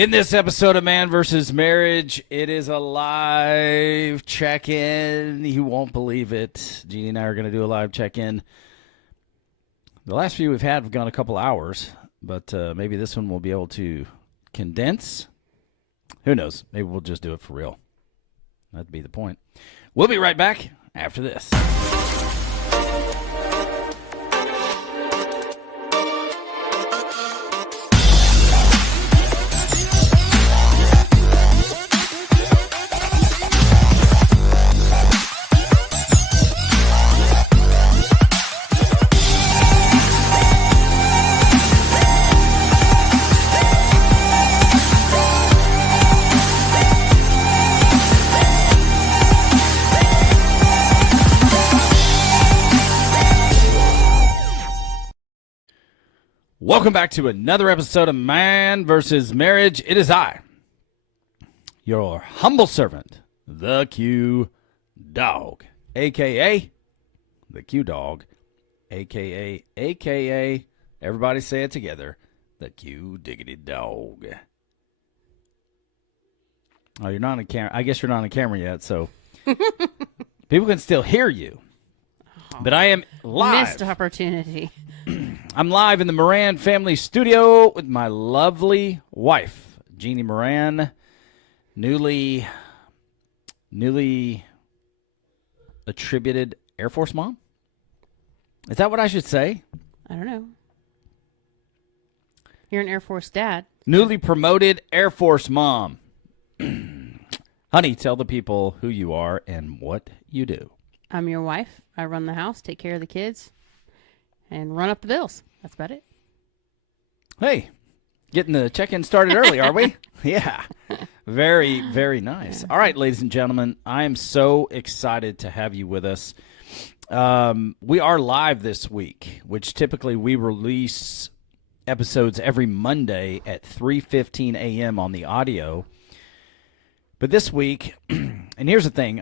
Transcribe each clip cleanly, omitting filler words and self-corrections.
In this episode of Man vs. Marriage, it is a live check-in. You won't believe it. Jeanne and I are going to do a live check-in. The last few we've had have gone a couple hours, but maybe this one will be able to condense. Who knows? Maybe we'll just do it for real. That'd be the point. We'll be right back after this. Welcome back to another episode of Man vs. Marriage. It is I, your humble servant, the Q Dog, a.k.a. the Q Dog, a.k.a. everybody say it together, the Q Diggity Dog. Oh, you're not on camera. I guess you're not on camera yet, so people can still hear you. But I am live. Missed opportunity. I'm live in the Moran family studio with my lovely wife, Jeannie Moran, newly attributed Air Force mom. Is that what I should say? I don't know. You're an Air Force dad. Newly promoted Air Force mom. Honey, tell the people who you are and what you do. I'm your wife. I run the house, take care of the kids, and run up the bills. That's about it. Hey, getting the check-in started early, are we? Yeah. Very, very nice. All right, ladies and gentlemen, I am so excited to have you with us. We are live this week, which typically we release episodes every Monday at 3:15 a.m. on the audio. But this week, and here's the thing,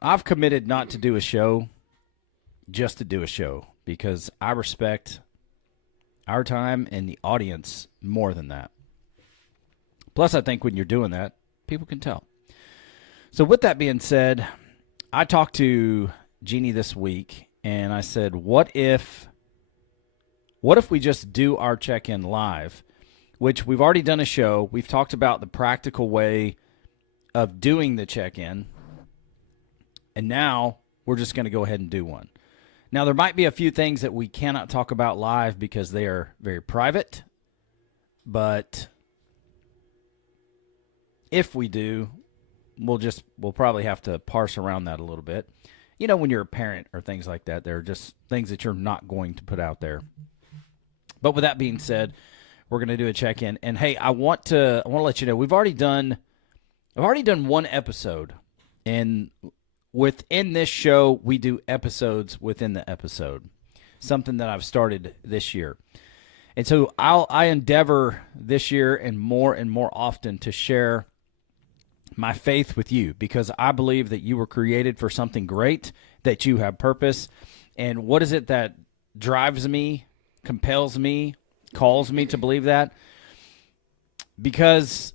I've committed not to do a show just to do a show because I respect our time and the audience more than that. Plus, I think when you're doing that, people can tell. So with that being said, I talked to Jeannie this week, and I said, what if we just do our check-in live, which we've already done a show. We've talked about the practical way of doing the check-in, and now we're just going to go ahead and do one. Now, there might be a few things that we cannot talk about live because they are very private, but if we do, we'll probably have to parse around that a little bit. You know, when you're a parent or things like that, there are just things that you're not going to put out there. But with that being said, we're going to do a check-in. And hey, I want to let you know I've already done one episode, and within this show, we do episodes within the episode, something that I've started this year. And so I endeavor this year and more often to share my faith with you because I believe that you were created for something great, that you have purpose. And what is it that drives me, compels me, calls me to believe that? Because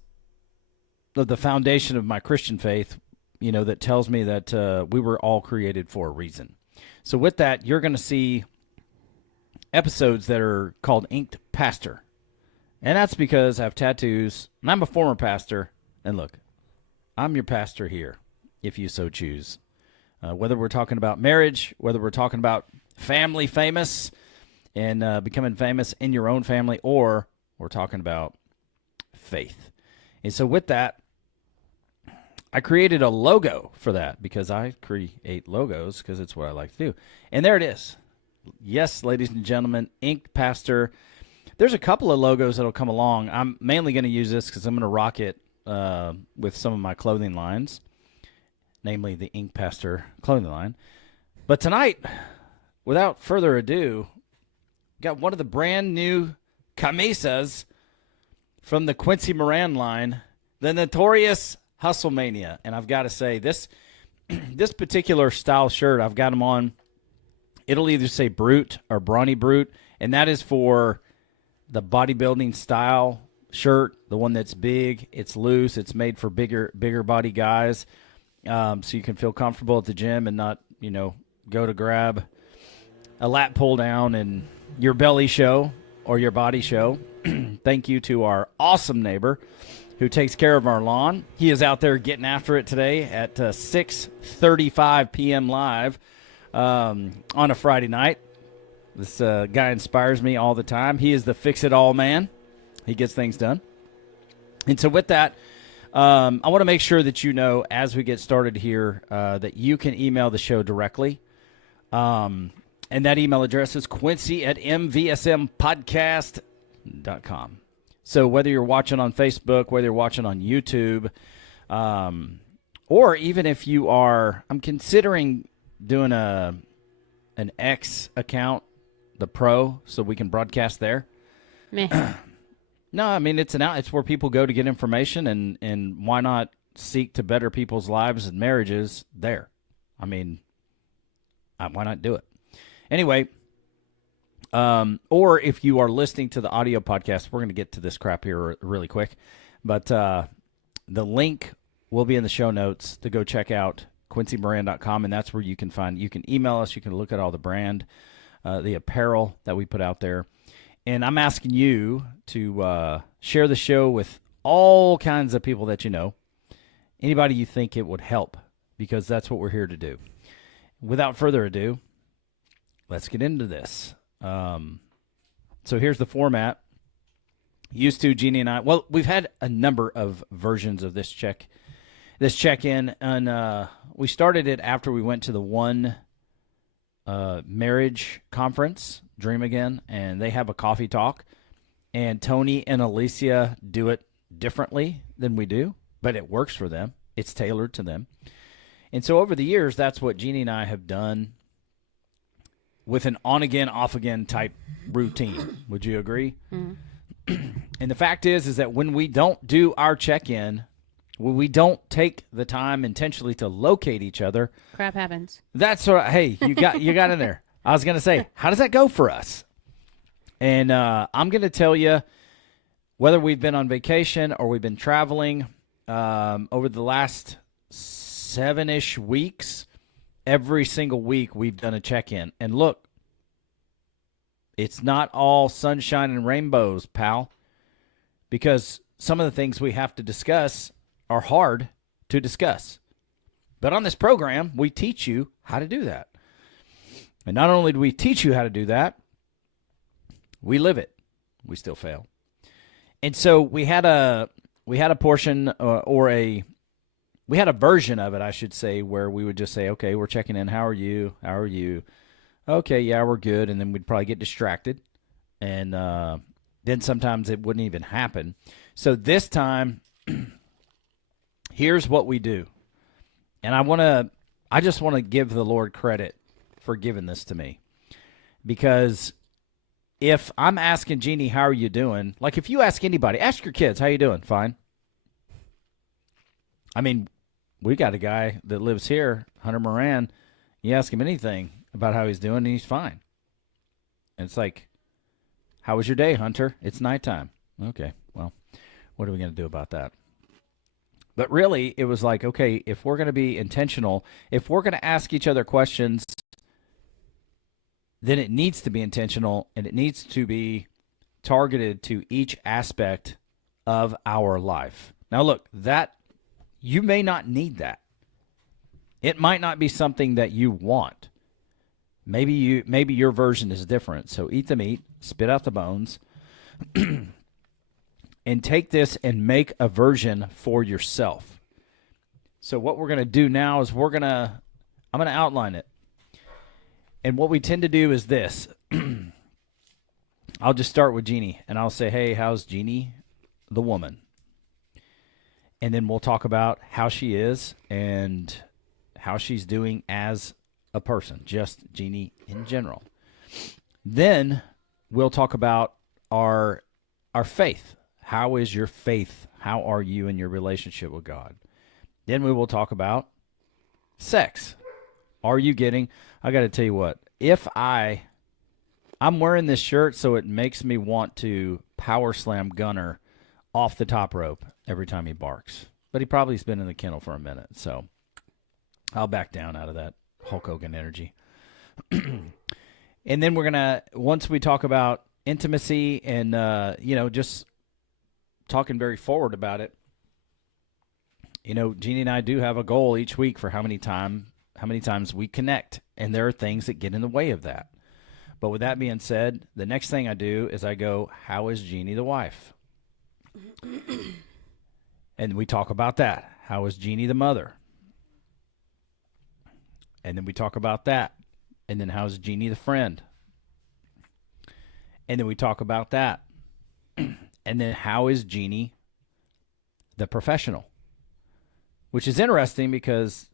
of the foundation of my Christian faith, you know, that tells me that we were all created for a reason. So with that, you're going to see episodes that are called Inked Pastor. And that's because I have tattoos, and I'm a former pastor. And look, I'm your pastor here, if you so choose. Whether we're talking about marriage, whether we're talking about family famous and becoming famous in your own family, or we're talking about faith. And so with that, I created a logo for that because I create logos because it's what I like to do. And there it is. Yes, ladies and gentlemen, Inked Pastor. There's a couple of logos that will come along. I'm mainly going to use this because I'm going to rock it with some of my clothing lines, namely the Inked Pastor clothing line. But tonight, without further ado, got one of the brand new camisas from the Quincy Moran line, the notorious Hustle Mania. And I've got to say, this particular style shirt, I've got them on. It'll either say Brute or Brawny Brute, and that is for the bodybuilding style shirt, the one that's big. It's loose. It's made for bigger body guys, so you can feel comfortable at the gym and not, go to grab a lat pull down and your belly show or your body show. Thank you to our awesome neighbor who takes care of our lawn. He is out there getting after it today at 6:35 p.m. live on a Friday night. This guy inspires me all the time. He is the fix-it-all man. He gets things done. And so with that, I want to make sure that you know as we get started here that you can email the show directly. And that email address is quincy@mvsmpodcast.com. So whether you're watching on Facebook, whether you're watching on YouTube, or even if you are, I'm considering doing an X account, the Pro, so we can broadcast there. Meh. No, I mean, it's where people go to get information, and why not seek to better people's lives and marriages there? I mean, why not do it? Anyway, or if you are listening to the audio podcast, we're going to get to this crap here really quick, but the link will be in the show notes to go check out quincymoran.com, and that's where you can email us, you can look at all the brand, the apparel that we put out there. And I'm asking you to share the show with all kinds of people that you know, anybody you think it would help, because that's what we're here to do. Without further ado, let's get into this. So here's the format. Used to, Jeannie and I, well, we've had a number of versions of this check-in, and we started it after we went to the one marriage conference, Dream Again, and they have a coffee talk, and Tony and Alicia do it differently than we do, but it works for them. It's tailored to them. And so over the years, that's what Jeannie and I have done with an on-again, off-again type routine. Would you agree? Mm-hmm. And the fact is that when we don't do our check-in, when we don't take the time intentionally to locate each other, Crap happens. That's what. Hey, you got in there. I was gonna say, how does that go for us? And I'm gonna tell you, whether we've been on vacation or we've been traveling over the last 7-ish weeks, every single week we've done a check-in. And look, it's not all sunshine and rainbows, pal, because some of the things we have to discuss are hard to discuss. But on this program, we teach you how to do that. And not only do we teach you how to do that, we live it. We still fail. And so we had a portion we had a version of it, I should say, where we would just say, okay, we're checking in. How are you? How are you? Okay, yeah, we're good. And then we'd probably get distracted. And then sometimes it wouldn't even happen. So this time, here's what we do. And I just want to give the Lord credit for giving this to me. Because if I'm asking Jeannie, how are you doing? Like if you ask anybody, ask your kids, how you doing? Fine. I mean, we got a guy that lives here, Hunter Moran. You ask him anything about how he's doing, and he's fine. And it's like, how was your day, Hunter? It's nighttime. Okay, well, what are we going to do about that? But really, it was like, okay, if we're going to be intentional, if we're going to ask each other questions, then it needs to be intentional, and it needs to be targeted to each aspect of our life. Now, look, that you may not need that. It might not be something that you want. Maybe your version is different. So eat the meat, spit out the bones, and take this and make a version for yourself. So what we're going to do now is I'm going to outline it. And what we tend to do is this. I'll just start with Jeannie, and I'll say, hey, how's Jeannie, the woman? And then we'll talk about how she is and how she's doing as a person, just Jeannie in general. Then we'll talk about our faith. How is your faith? How are you in your relationship with God? Then we will talk about sex. Are you getting, I got to tell you what, if I'm wearing this shirt so it makes me want to power slam Gunner off the top rope every time he barks. But he probably's been in the kennel for a minute, so I'll back down out of that Hulk Hogan energy. And then we're going to, once we talk about intimacy and, just talking very forward about it, Jeannie and I do have a goal each week for how many times we connect, and there are things that get in the way of that. But with that being said, the next thing I do is I go, how is Jeannie the wife? And we talk about that. How is Jeannie the mother? And then we talk about that. And then how's Jeannie the friend? And then we talk about that. And then how is Jeannie the professional? Which is interesting because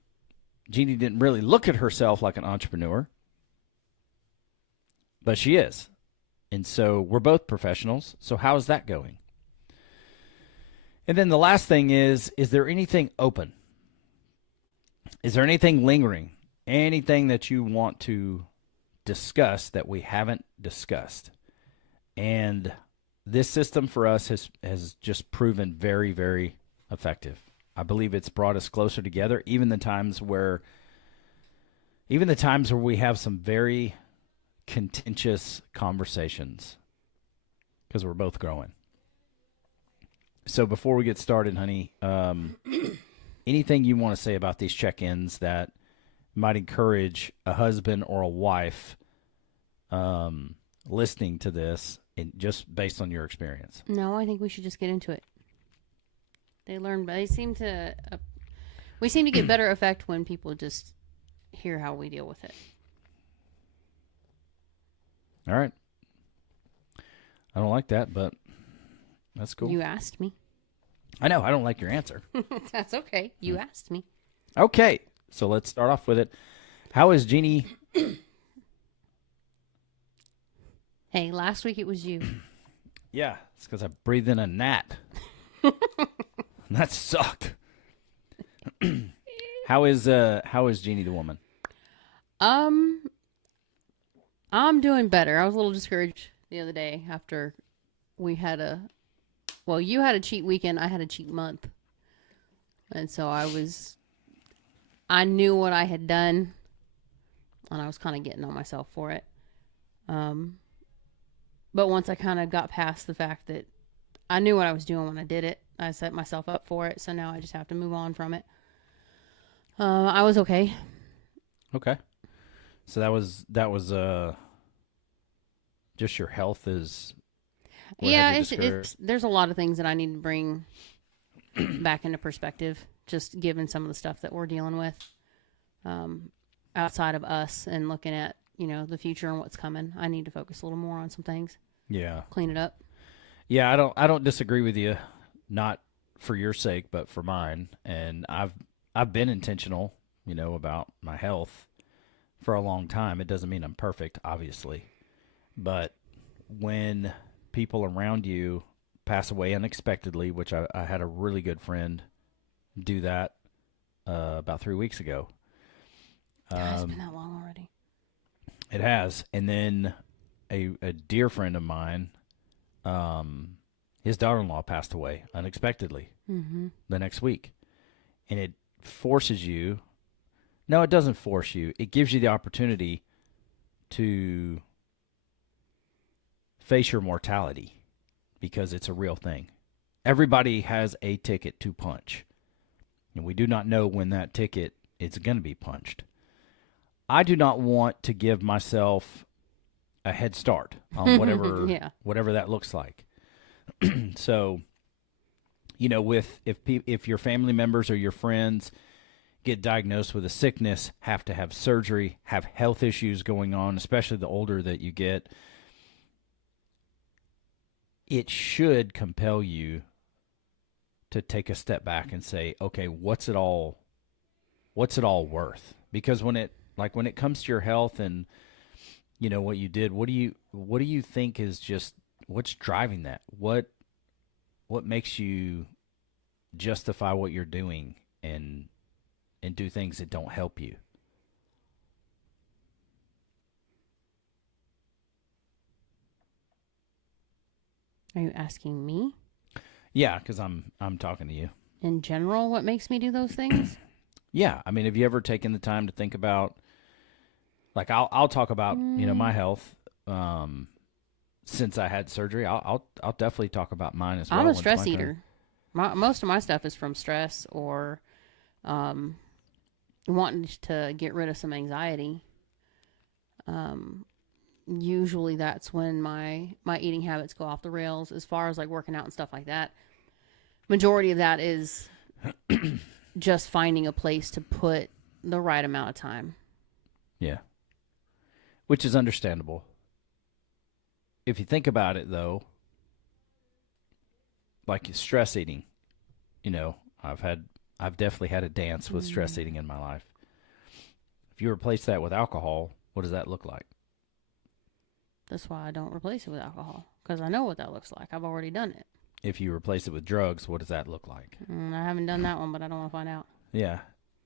Jeannie didn't really look at herself like an entrepreneur. But she is. And so we're both professionals. So how is that going? And then the last thing is there anything open? Is there anything lingering? Anything that you want to discuss that we haven't discussed? And this system for us has just proven very, very effective. I believe it's brought us closer together, even the times where we have some very contentious conversations, because we're both growing. So before we get started, honey, anything you want to say about these check-ins that might encourage a husband or a wife listening to this, and just based on your experience? No, I think we should just get into it. We seem to get better effect when people just hear how we deal with it. All right. I don't like that, but that's cool. You asked me. I know. I don't like your answer. That's okay. You asked me. Okay. So let's start off with it. How is Jeannie? Hey, last week it was you. Yeah, it's because I breathed in a gnat. That sucked. How is Jeannie the woman? I'm doing better. I was a little discouraged the other day after you had a cheat weekend, I had a cheat month. And so I knew what I had done, and I was kind of getting on myself for it. But once I kind of got past the fact that I knew what I was doing when I did it, I set myself up for it. So now I just have to move on from it. I was okay. Okay. So that was just your health is. Yeah, there's a lot of things that I need to bring back into perspective, just given some of the stuff that we're dealing with outside of us and looking at, the future and what's coming. I need to focus a little more on some things. Yeah. Clean it up. Yeah, I don't disagree with you, not for your sake, but for mine. And I've been intentional, about my health for a long time. It doesn't mean I'm perfect, obviously. But when people around you pass away unexpectedly, which I had a really good friend do that about 3 weeks ago. God, it's been that long already. It has. And then a dear friend of mine, his daughter-in-law passed away unexpectedly the next week. And it forces you. No, it doesn't force you. It gives you the opportunity to face your mortality, because it's a real thing. Everybody has a ticket to punch, and we do not know when that ticket is going to be punched. I do not want to give myself a head start on whatever whatever that looks like. So, if your family members or your friends get diagnosed with a sickness, have to have surgery, have health issues going on, especially the older that you get, it should compel you to take a step back and say, okay, what's it all worth? Because when it comes to your health and what you did, what do you think is just what's driving that? What makes you justify what you're doing and do things that don't help you? Are you asking me? Yeah, because I'm talking to you. In general, what makes me do those things? Yeah, I mean, have you ever taken the time to think about, like, I'll talk about my health. Since I had surgery, I'll definitely talk about mine as well. I'm a when it's my stress turn. eater. Most of my stuff is from stress or um, wanting to get rid of some anxiety. Usually that's when my eating habits go off the rails. As far as like working out and stuff like that, majority of that is just finding a place to put the right amount of time. Yeah, which is understandable. If you think about it, though, like stress eating, I've definitely had a dance with stress eating in my life. If you replace that with alcohol, what does that look like? That's why I don't replace it with alcohol, because I know what that looks like. I've already done it. If you replace it with drugs, what does that look like? I haven't done that one, but I don't want to find out. Yeah.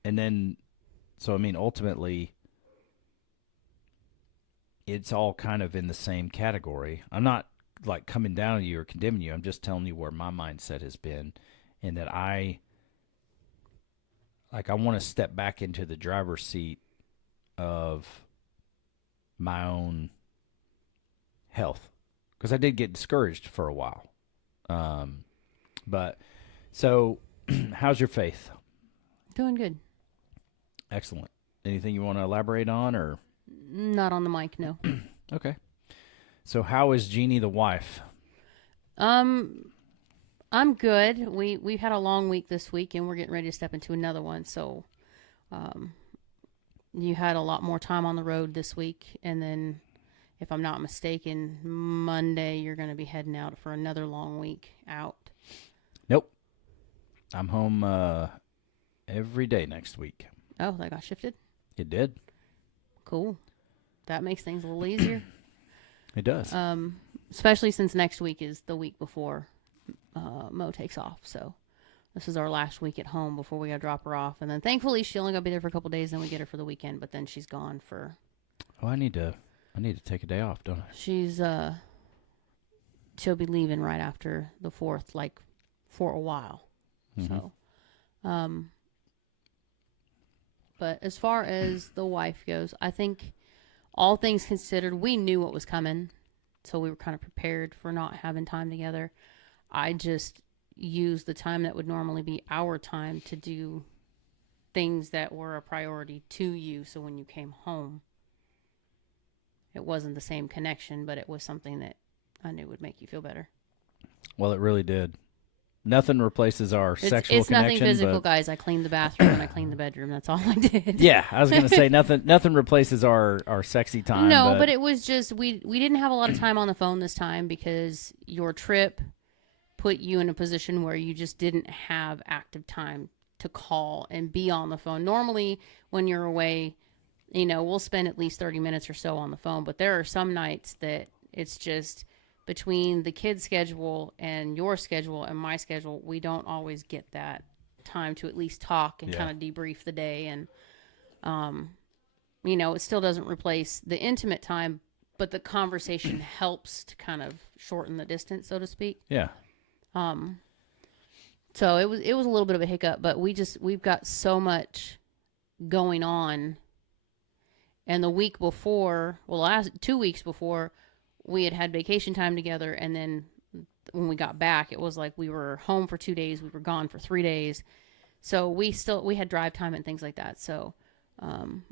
And then, so I mean, ultimately, it's all kind of in the same category. I'm not like coming down on you or condemning you. I'm just telling you where my mindset has been, and that I want to step back into the driver's seat of my own health, because I did get discouraged for a while. But so how's your faith? Doing good. Excellent. Anything you want to elaborate on, or? Not on the mic, no. Okay. So how is Jeannie the wife? I'm good. We've had a long week this week, and we're getting ready to step into another one. So, you had a lot more time on the road this week, and then, if I'm not mistaken, Monday you're going to be heading out for another long week out. Nope. I'm home every day next week. Oh, that got shifted? It did. Cool. That makes things a little easier. It does. Especially since next week is the week before Mo takes off. So this is our last week at home before we got to drop her off. And then thankfully she only got to be there for a couple days. Then we get her for the weekend. But then she's gone for... Oh, I need to take a day off, don't I? She'll be leaving right after the 4th, like for a while. Mm-hmm. So, but as far as the wife goes, I think all things considered, we knew what was coming. So we were kind of prepared for not having time together. I just used the time that would normally be our time to do things that were a priority to you. So when you came home, it wasn't the same connection, but it was something that I knew would make you feel better. Well, it really did. Nothing replaces our sexual it's connection. It's nothing physical, but... guys. I cleaned the bathroom and I cleaned the bedroom. That's all I did. Yeah, I was going to say nothing replaces our sexy time. No, but it was just we didn't have a lot of time on the phone this time because your trip put you in a position where you just didn't have active time to call and be on the phone. Normally, when you're away, we'll spend at least 30 minutes or so on the phone, but there are some nights that it's just between the kid's schedule and your schedule and my schedule, we don't always get that time to at least talk and kind of debrief the day. And, it still doesn't replace the intimate time, but the conversation helps to kind of shorten the distance, so to speak. Yeah. So it was a little bit of a hiccup, but we've got so much going on. And the week before, last 2 weeks before, we had vacation time together, and then when we got back, it was like we were home for 2 days, we were gone for 3 days. So we had drive time and things like that. So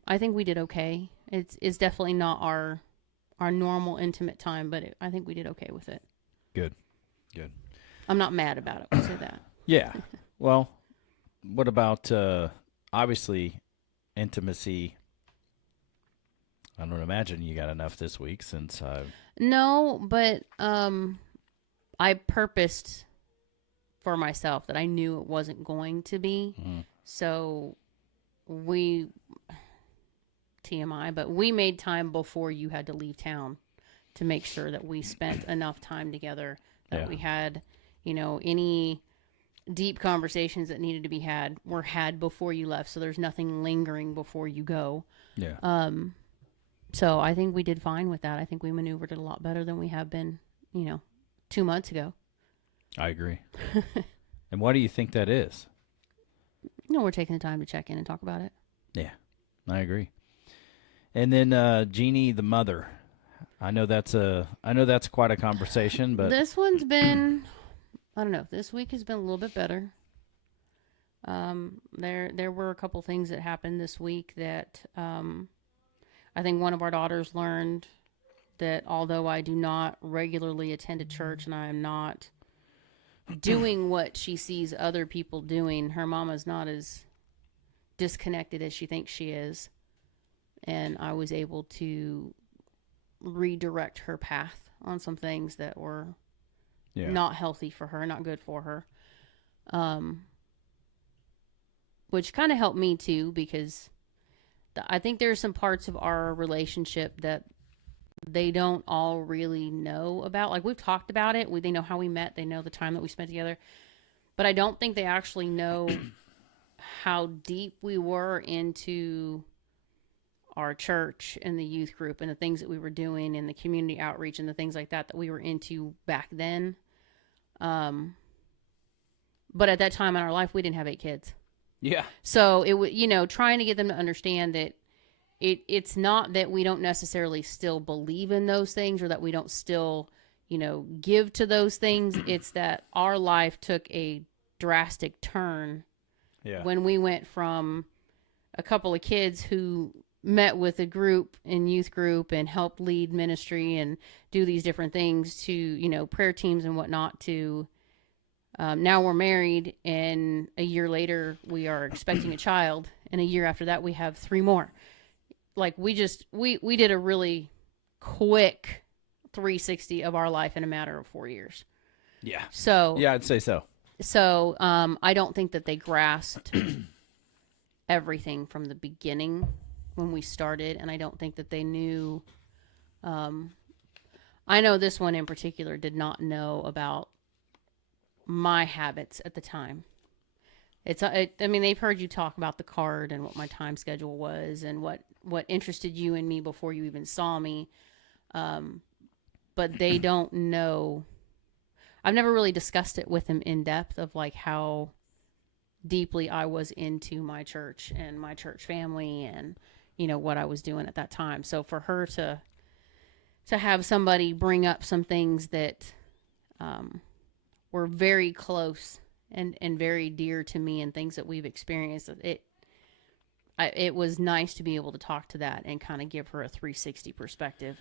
I think we did okay. It's definitely not our normal intimate time, but I think we did okay with it. Good. I'm not mad about it. We'll say that. Yeah. Well, what about obviously intimacy? I don't imagine you got enough this week since No, but I purposed for myself that I knew it wasn't going to be. Mm-hmm. So TMI, but we made time before you had to leave town to make sure that we spent enough time together, that we had, any deep conversations that needed to be had were had before you left. So there's nothing lingering before you go. Yeah. So I think we did fine with that. I think we maneuvered it a lot better than we have been, 2 months ago. I agree. And why do you think that is? We're taking the time to check in and talk about it. Yeah, I agree. And then Jeannie, the mother. I know that's quite a conversation, but This one's been, I don't know, this week has been a little bit better. There were a couple things that happened this week that I think one of our daughters learned that although I do not regularly attend a church and I am not doing what she sees other people doing, her mama's not as disconnected as she thinks she is. And I was able to redirect her path on some things that were not healthy for her, not good for her. Which kind of helped me too, because I think there's some parts of our relationship that they don't all really know about. Like, we've talked about it. They know how we met. They know the time that we spent together. But I don't think they actually know how deep we were into our church and the youth group and the things that we were doing and the community outreach and the things like that we were into back then. But at that time in our life, we didn't have 8 kids. Yeah. So it would, trying to get them to understand that it's not that we don't necessarily still believe in those things or that we don't still, give to those things. It's that our life took a drastic turn when we went from a couple of kids who met with a group and youth group and helped lead ministry and do these different things to, prayer teams and whatnot to now we're married, and a year later we are expecting a child, and a year after that we have 3 more. Like, we did a really quick 360 of our life in a matter of 4 years. Yeah. So yeah, I'd say so. So I don't think that they grasped everything from the beginning when we started, and I don't think that they knew. I know this one in particular did not know about my habits at the time. I mean, they've heard you talk about the card and what my time schedule was and what interested you in me before you even saw me. But they don't know. I've never really discussed it with them in depth of like how deeply I was into my church and my church family and, what I was doing at that time. So for her to have somebody bring up some things that, were very close and very dear to me and things that we've experienced. It was nice to be able to talk to that and kind of give her a 360 perspective,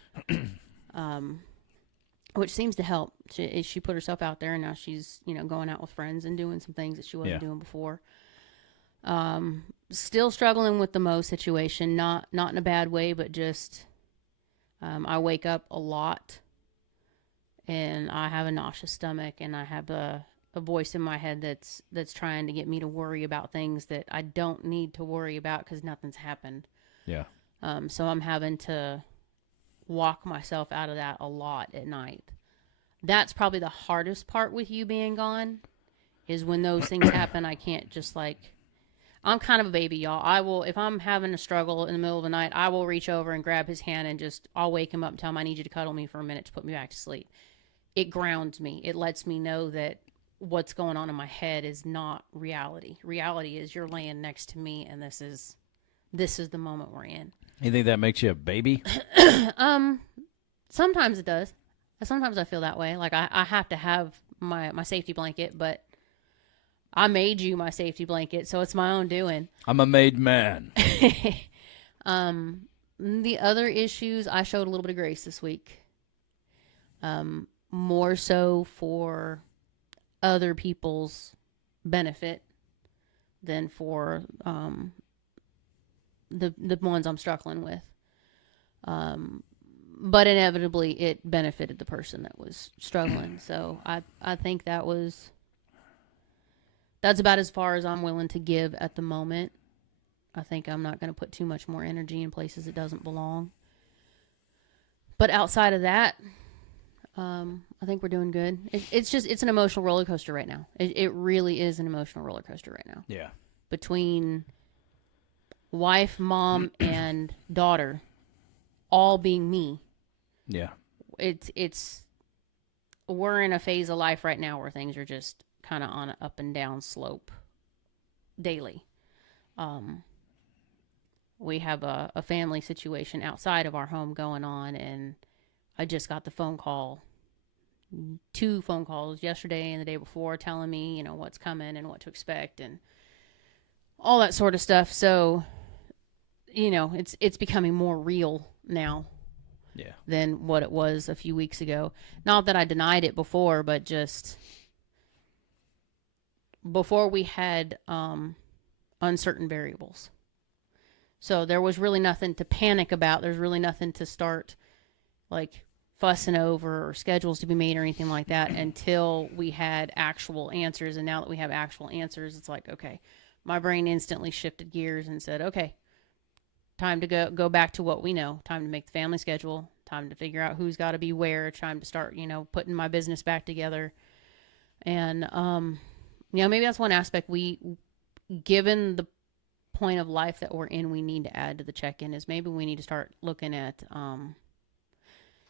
which seems to help. She put herself out there, and now she's, going out with friends and doing some things that she wasn't doing before. Still struggling with the Mo situation, not in a bad way, but just, I wake up a lot and I have a nauseous stomach, and I have a voice in my head that's trying to get me to worry about things that I don't need to worry about because nothing's happened. Yeah. So I'm having to walk myself out of that a lot at night. That's probably the hardest part with you being gone, is when those things happen. I can't just I'm kind of a baby, y'all. I will, if I'm having a struggle in the middle of the night, I will reach over and grab his hand and I'll wake him up and tell him I need you to cuddle me for a minute to put me back to sleep. It grounds me. It lets me know that what's going on in my head is not reality. Reality is you're laying next to me, and this is the moment we're in. You think that makes you a baby? Sometimes it does. Sometimes I feel that way. Like I have to have my safety blanket, but I made you my safety blanket, so it's my own doing. I'm a made man. The other issues, I showed a little bit of grace this week. More so for other people's benefit than for the ones I'm struggling with. But inevitably it benefited the person that was struggling. So I think that's about as far as I'm willing to give at the moment. I think I'm not going to put too much more energy in places it doesn't belong. But outside of that, I think we're doing good. It's an emotional roller coaster right now. It really is an emotional roller coaster right now. Yeah. Between wife, mom, and daughter, all being me. Yeah. It's we're in a phase of life right now where things are just kind of on an up and down slope daily. Um, we have a family situation outside of our home going on, and I just got the phone call, two phone calls yesterday and the day before, telling me, what's coming and what to expect and all that sort of stuff. So, it's becoming more real now Yeah. than what it was a few weeks ago. Not that I denied it before, but just before we had uncertain variables. So there was really nothing to panic about. There's really nothing to start like fussing over or schedules to be made or anything like that until we had actual answers. And now that we have actual answers, it's like, okay, my brain instantly shifted gears and said, okay, time to go back to what we know. Time to make the family schedule. Time to figure out who's got to be where. Time to start, putting my business back together. And, maybe that's one aspect given the point of life that we're in, we need to add to the check-in is maybe we need to start looking at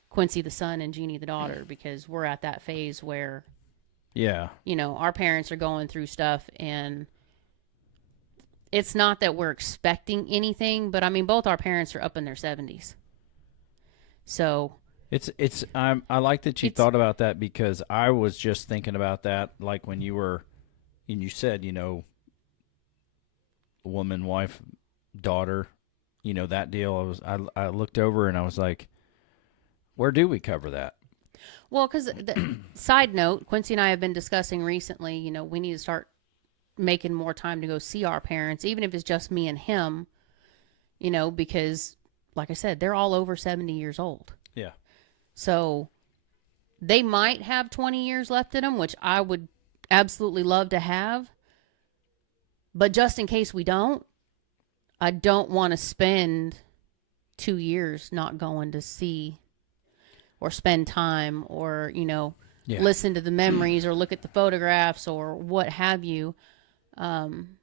Quincy the son and Jeannie the daughter, because we're at that phase where, Yeah. Our parents are going through stuff, and it's not that we're expecting anything, but I mean, both our parents are up in their 70s. So I like that you thought about that, because I was just thinking about that, like when you said, woman, wife, daughter, that deal. I looked over and I was like, where do we cover that? Well, because side note, Quincy and I have been discussing recently, we need to start making more time to go see our parents, even if it's just me and him, because like I said, they're all over 70 years old. Yeah. So they might have 20 years left in them, which I would absolutely love to have. But just in case we don't, I don't want to spend 2 years not going to see or spend time or, listen to the memories or look at the photographs or what have you. And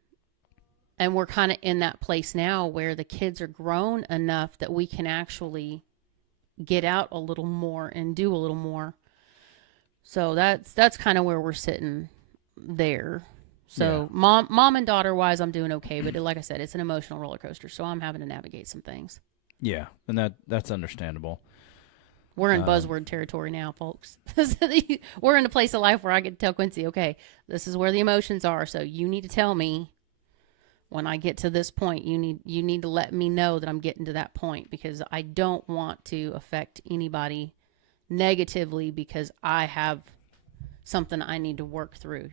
we're kind of in that place now where the kids are grown enough that we can actually get out a little more and do a little more. So that's kind of where we're sitting there. So mom and daughter wise, I'm doing okay. But like I said, it's an emotional roller coaster. So I'm having to navigate some things. Yeah. And that's understandable. We're in buzzword territory now, folks. We're in a place of life where I get to tell Quincy, okay, this is where the emotions are. So you need to tell me when I get to this point. You need to let me know that I'm getting to that point, because I don't want to affect anybody negatively because I have something I need to work through,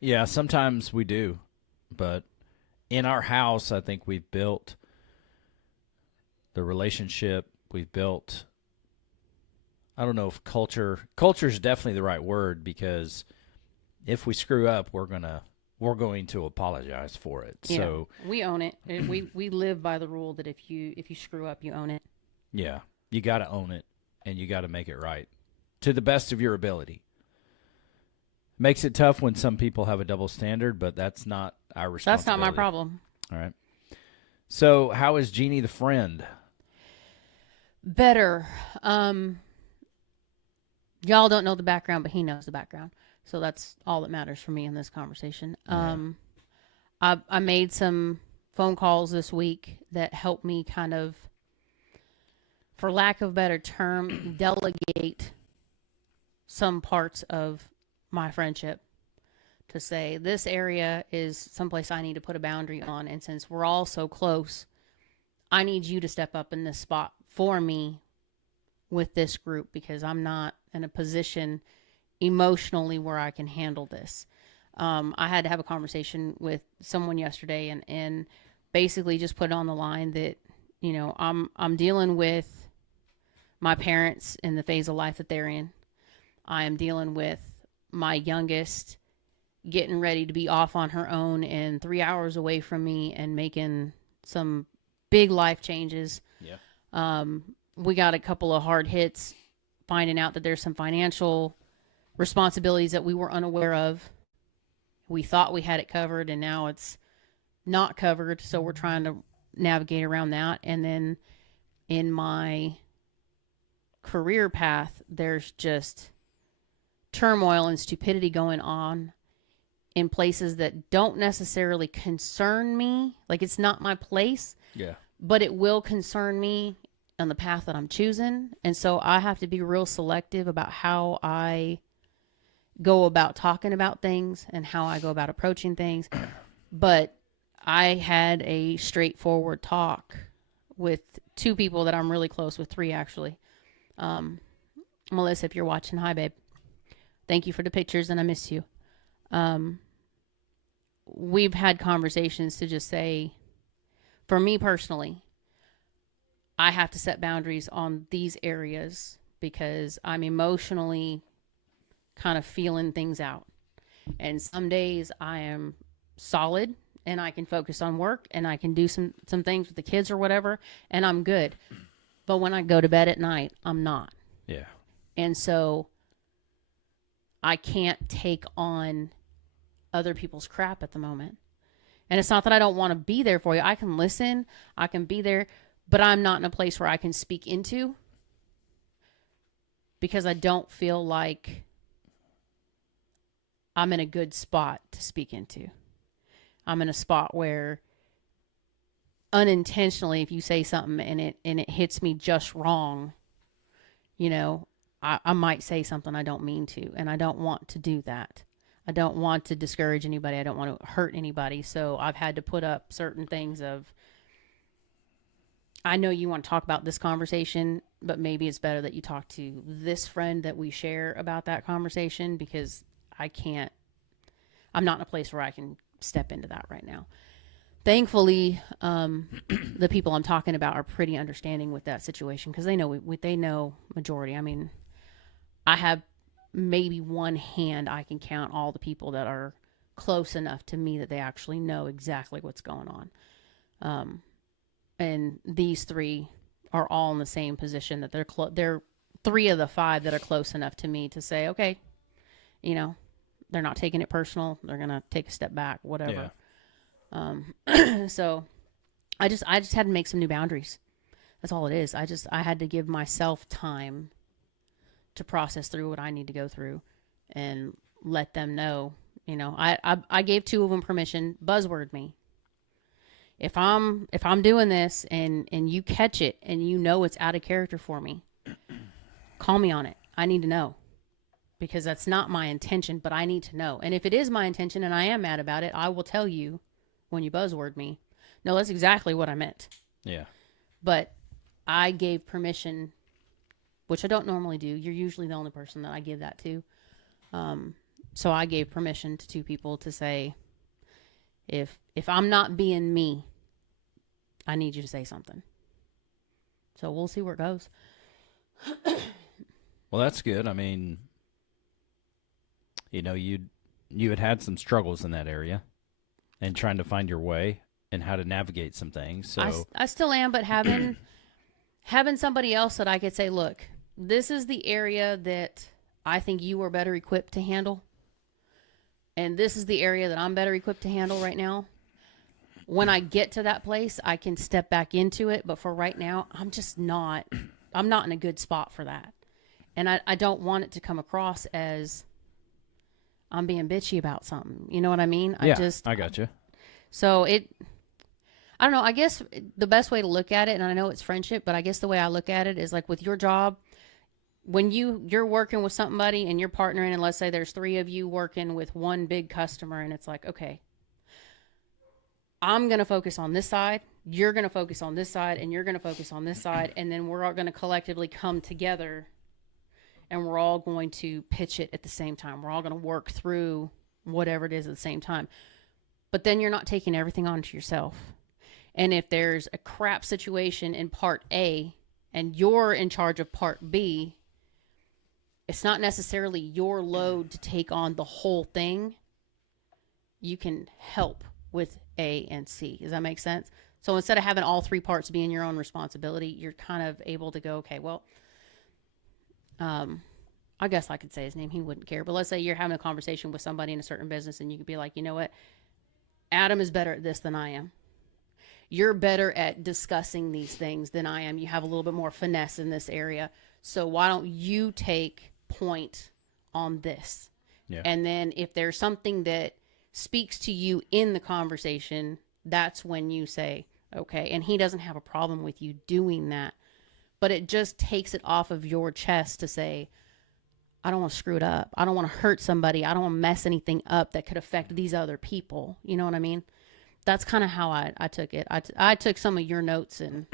Yeah, sometimes we do. But in our house, I think we've built the relationship. We've built, I don't know if culture is definitely the right word, because if we screw up, we're going to apologize for it. Yeah, so we own it. We live by the rule that if you screw up, you own it. Yeah, you got to own it, and you got to make it right to the best of your ability. Makes it tough when some people have a double standard, but that's not our responsibility. That's not my problem. All right. So how is Jeannie the friend? Better. Y'all don't know the background, but he knows the background. So that's all that matters for me in this conversation. I made some phone calls this week that helped me kind of, for lack of a better term, delegate some parts of my friendship, to say this area is someplace I need to put a boundary on. And since we're all so close, I need you to step up in this spot for me with this group, because I'm not in a position emotionally where I can handle this. I had to have a conversation with someone yesterday and basically just put it on the line that, I'm dealing with my parents in the phase of life that they're in. I am dealing with my youngest getting ready to be off on her own and 3 hours away from me and making some big life changes. Yeah. We got a couple of hard hits, finding out that there's some financial responsibilities that we were unaware of. We thought we had it covered, and now it's not covered. So we're trying to navigate around that. And then in my career path, there's just turmoil and stupidity going on in places that don't necessarily concern me. Like, it's not my place. Yeah. But it will concern me on the path that I'm choosing. And so I have to be real selective about how I go about talking about things and how I go about approaching things. But I had a straightforward talk with two people that I'm really close with, three actually. Melissa, if you're watching, hi, babe. Thank you for the pictures, and I miss you. We've had conversations to just say, for me personally, I have to set boundaries on these areas because I'm emotionally kind of feeling things out. And some days I am solid and I can focus on work and I can do some things with the kids or whatever, and I'm good. But when I go to bed at night, I'm not. Yeah. And so I can't take on other people's crap at the moment. And it's not that I don't want to be there for you. I can listen, I can be there, but I'm not in a place where I can speak into, because I don't feel like I'm in a good spot to speak into. I'm in a spot where unintentionally, if you say something and it hits me just wrong, you know, I might say something I don't mean to, and I don't want to do that. I don't want to discourage anybody. I don't want to hurt anybody. So I've had to put up certain things of, I know you want to talk about this conversation, but maybe it's better that you talk to this friend that we share about that conversation, because I'm not in a place where I can step into that right now. Thankfully, the people I'm talking about are pretty understanding with that situation, because they know majority. I mean, I have maybe one hand I can count all the people that are close enough to me that they actually know exactly what's going on. And these three are all in the same position, that they're three of the five that are close enough to me to say, okay, you know, they're not taking it personal. They're going to take a step back, whatever. Yeah. So I just had to make some new boundaries. That's all it is. I had to give myself time to process through what I need to go through and let them know, you know, I gave two of them permission. Buzzword me. If I'm doing this and you catch it and you know it's out of character for me, call me on it. I need to know, because that's not my intention, but I need to know. And if it is my intention and I am mad about it, I will tell you when you buzzword me, no, that's exactly what I meant. Yeah. But I gave permission, which I don't normally do. You're usually the only person that I give that to. So I gave permission to two people to say, if I'm not being me, I need you to say something. So we'll see where it goes. Well, that's good. I mean, you know, you had some struggles in that area and trying to find your way and how to navigate some things. So I still am, but having somebody else that I could say, look, this is the area that I think you are better equipped to handle, and this is the area that I'm better equipped to handle right now. When I get to that place, I can step back into it. But for right now, I'm not in a good spot for that. And I don't want it to come across as I'm being bitchy about something. You know what I mean? Yeah, I got you. So I don't know. I guess the best way to look at it, and I know it's friendship, but I guess the way I look at it is like with your job, when you're working with somebody and you're partnering, and let's say there's three of you working with one big customer, and it's like, okay, I'm going to focus on this side, you're going to focus on this side, and you're going to focus on this side, and then we're all going to collectively come together, and we're all going to pitch it at the same time. We're all going to work through whatever it is at the same time. But then you're not taking everything onto yourself. And if there's a crap situation in part A and you're in charge of part B, it's not necessarily your load to take on the whole thing. You can help with A and C. Does that make sense? So instead of having all three parts being your own responsibility, you're kind of able to go, okay, well, I guess I could say his name. He wouldn't care. But let's say you're having a conversation with somebody in a certain business and you could be like, you know what? Adam is better at this than I am. You're better at discussing these things than I am. You have a little bit more finesse in this area. So why don't you take point on this. Yeah. And then if there's something that speaks to you in the conversation, that's when you say, okay. And he doesn't have a problem with you doing that, but it just takes it off of your chest to say, I don't want to screw it up. I don't want to hurt somebody. I don't want to mess anything up that could affect these other people. You know what I mean? That's kind of how I took it. I took some of your notes and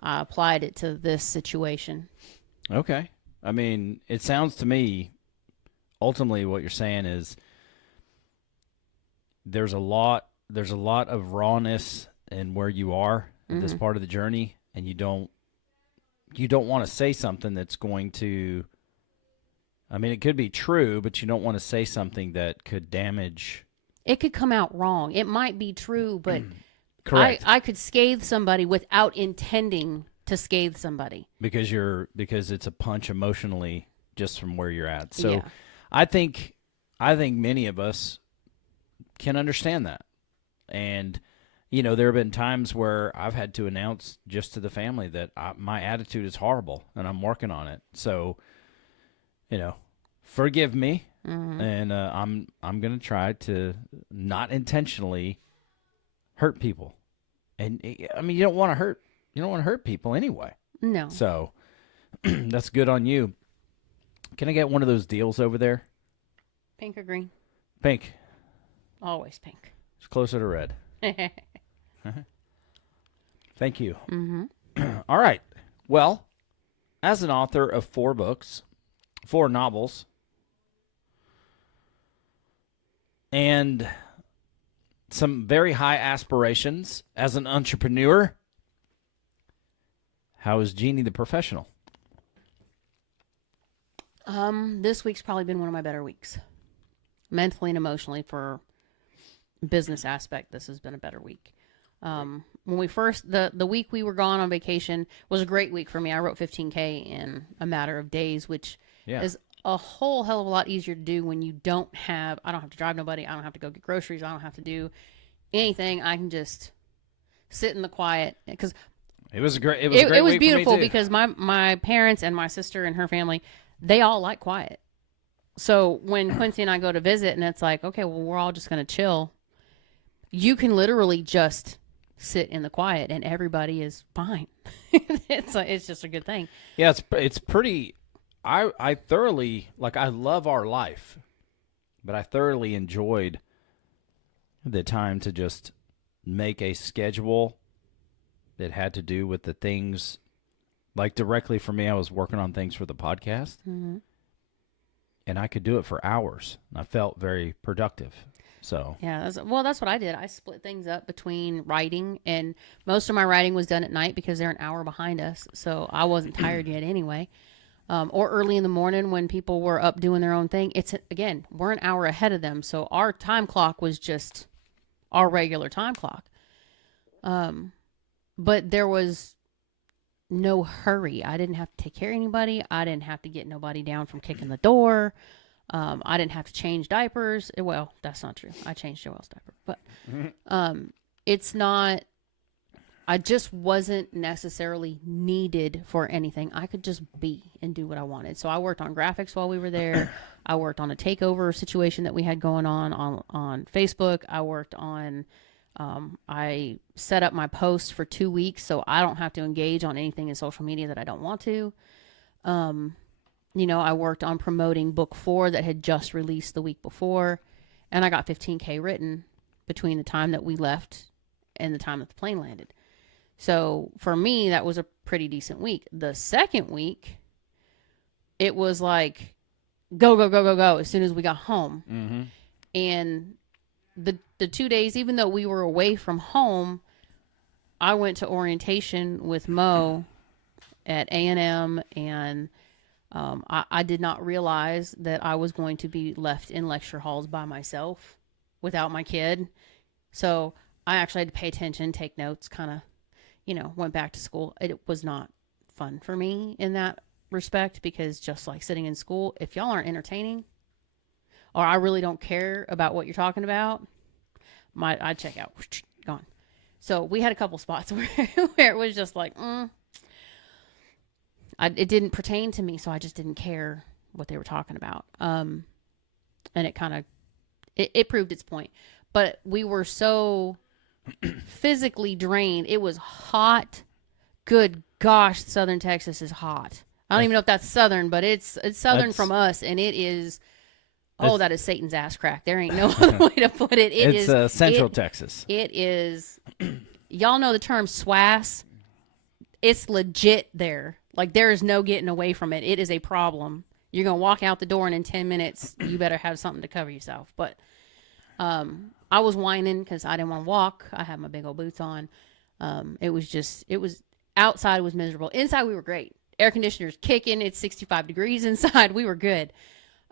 I applied it to this situation. Okay. I mean, it sounds to me, ultimately what you're saying is there's a lot of rawness in where you are in this part of the journey, and you don't want to say something that's going to, I mean, it could be true, but you don't want to say something that could damage. It could come out wrong. It might be true, but Correct. I could scathe somebody without intending to scathe somebody. Because it's a punch emotionally just from where you're at. So Yeah. I think many of us can understand that. And there have been times where I've had to announce just to the family that my attitude is horrible and I'm working on it. So, forgive me, and I'm going to try to not intentionally hurt people. And I mean, you don't want to hurt people anyway. No. So that's good on you. Can I get one of those deals over there? Pink or green? Pink. Always pink. It's closer to red. Thank you. All right. Well, as an author of 4 books, 4 novels, and some very high aspirations as an entrepreneur, how is Jeannie the professional? This week's probably been one of my better weeks. Mentally and emotionally, for business aspect, this has been a better week. When we first, the week we were gone on vacation was a great week for me. I wrote 15K in a matter of days, which is a whole hell of a lot easier to do when you I don't have to drive nobody. I don't have to go get groceries. I don't have to do anything. I can just sit in the quiet, because it was great. It was beautiful because my parents and my sister and her family, they all like quiet. So when Quincy and I go to visit and it's like, okay, well, we're all just going to chill, you can literally just sit in the quiet and everybody is fine. It's just a good thing. Yeah, it's pretty. I thoroughly, I love our life, but I thoroughly enjoyed the time to just make a schedule that had to do with the things, directly for me. I was working on things for the podcast, and I could do it for hours. I felt very productive. So yeah, that's what I did. I split things up between writing, and most of my writing was done at night because they're an hour behind us. So I wasn't tired yet anyway. Or early in the morning when people were up doing their own thing. Again, we're an hour ahead of them. So our time clock was just our regular time clock. But there was no hurry. I didn't have to take care of anybody. I didn't have to get nobody down from kicking the door. I didn't have to change diapers. Well, that's not true. I changed Joelle's diaper, but it's not. I just wasn't necessarily needed for anything. I could just be and do what I wanted. So I worked on graphics while we were there. I worked on a takeover situation that we had going on Facebook. I worked on. I set up my posts for 2 weeks so I don't have to engage on anything in social media that I don't want to. I worked on promoting book 4 that had just released the week before, and I got 15K written between the time that we left and the time that the plane landed. So for me, that was a pretty decent week. The second week, it was like, go, go, go, go, go as soon as we got home. Mm-hmm. And the 2 days, even though we were away from home, I went to orientation with Mo at A&M, and I did not realize that I was going to be left in lecture halls by myself without my kid. So I actually had to pay attention, take notes, kind of, went back to school. It was not fun for me in that respect, because just like sitting in school, if y'all aren't entertaining or I really don't care about what you're talking about, I'd check out. Gone. So we had a couple spots where it was just like, it didn't pertain to me, so I just didn't care what they were talking about. And it kind of, it proved its point. But we were so physically drained. It was hot. Good gosh, Southern Texas is hot. I don't even know if that's Southern, but it's Southern from us, and it is. Oh, that is Satan's ass crack. There ain't no other way to put it. It's Central Texas. It is. Y'all know the term SWAS. It's legit there. Like, there is no getting away from it. It is a problem. You're going to walk out the door, and in 10 minutes, you better have something to cover yourself. But I was whining because I didn't want to walk. I had my big old boots on. It was outside was miserable. Inside, we were great. Air conditioners kicking. It's 65 degrees inside. We were good.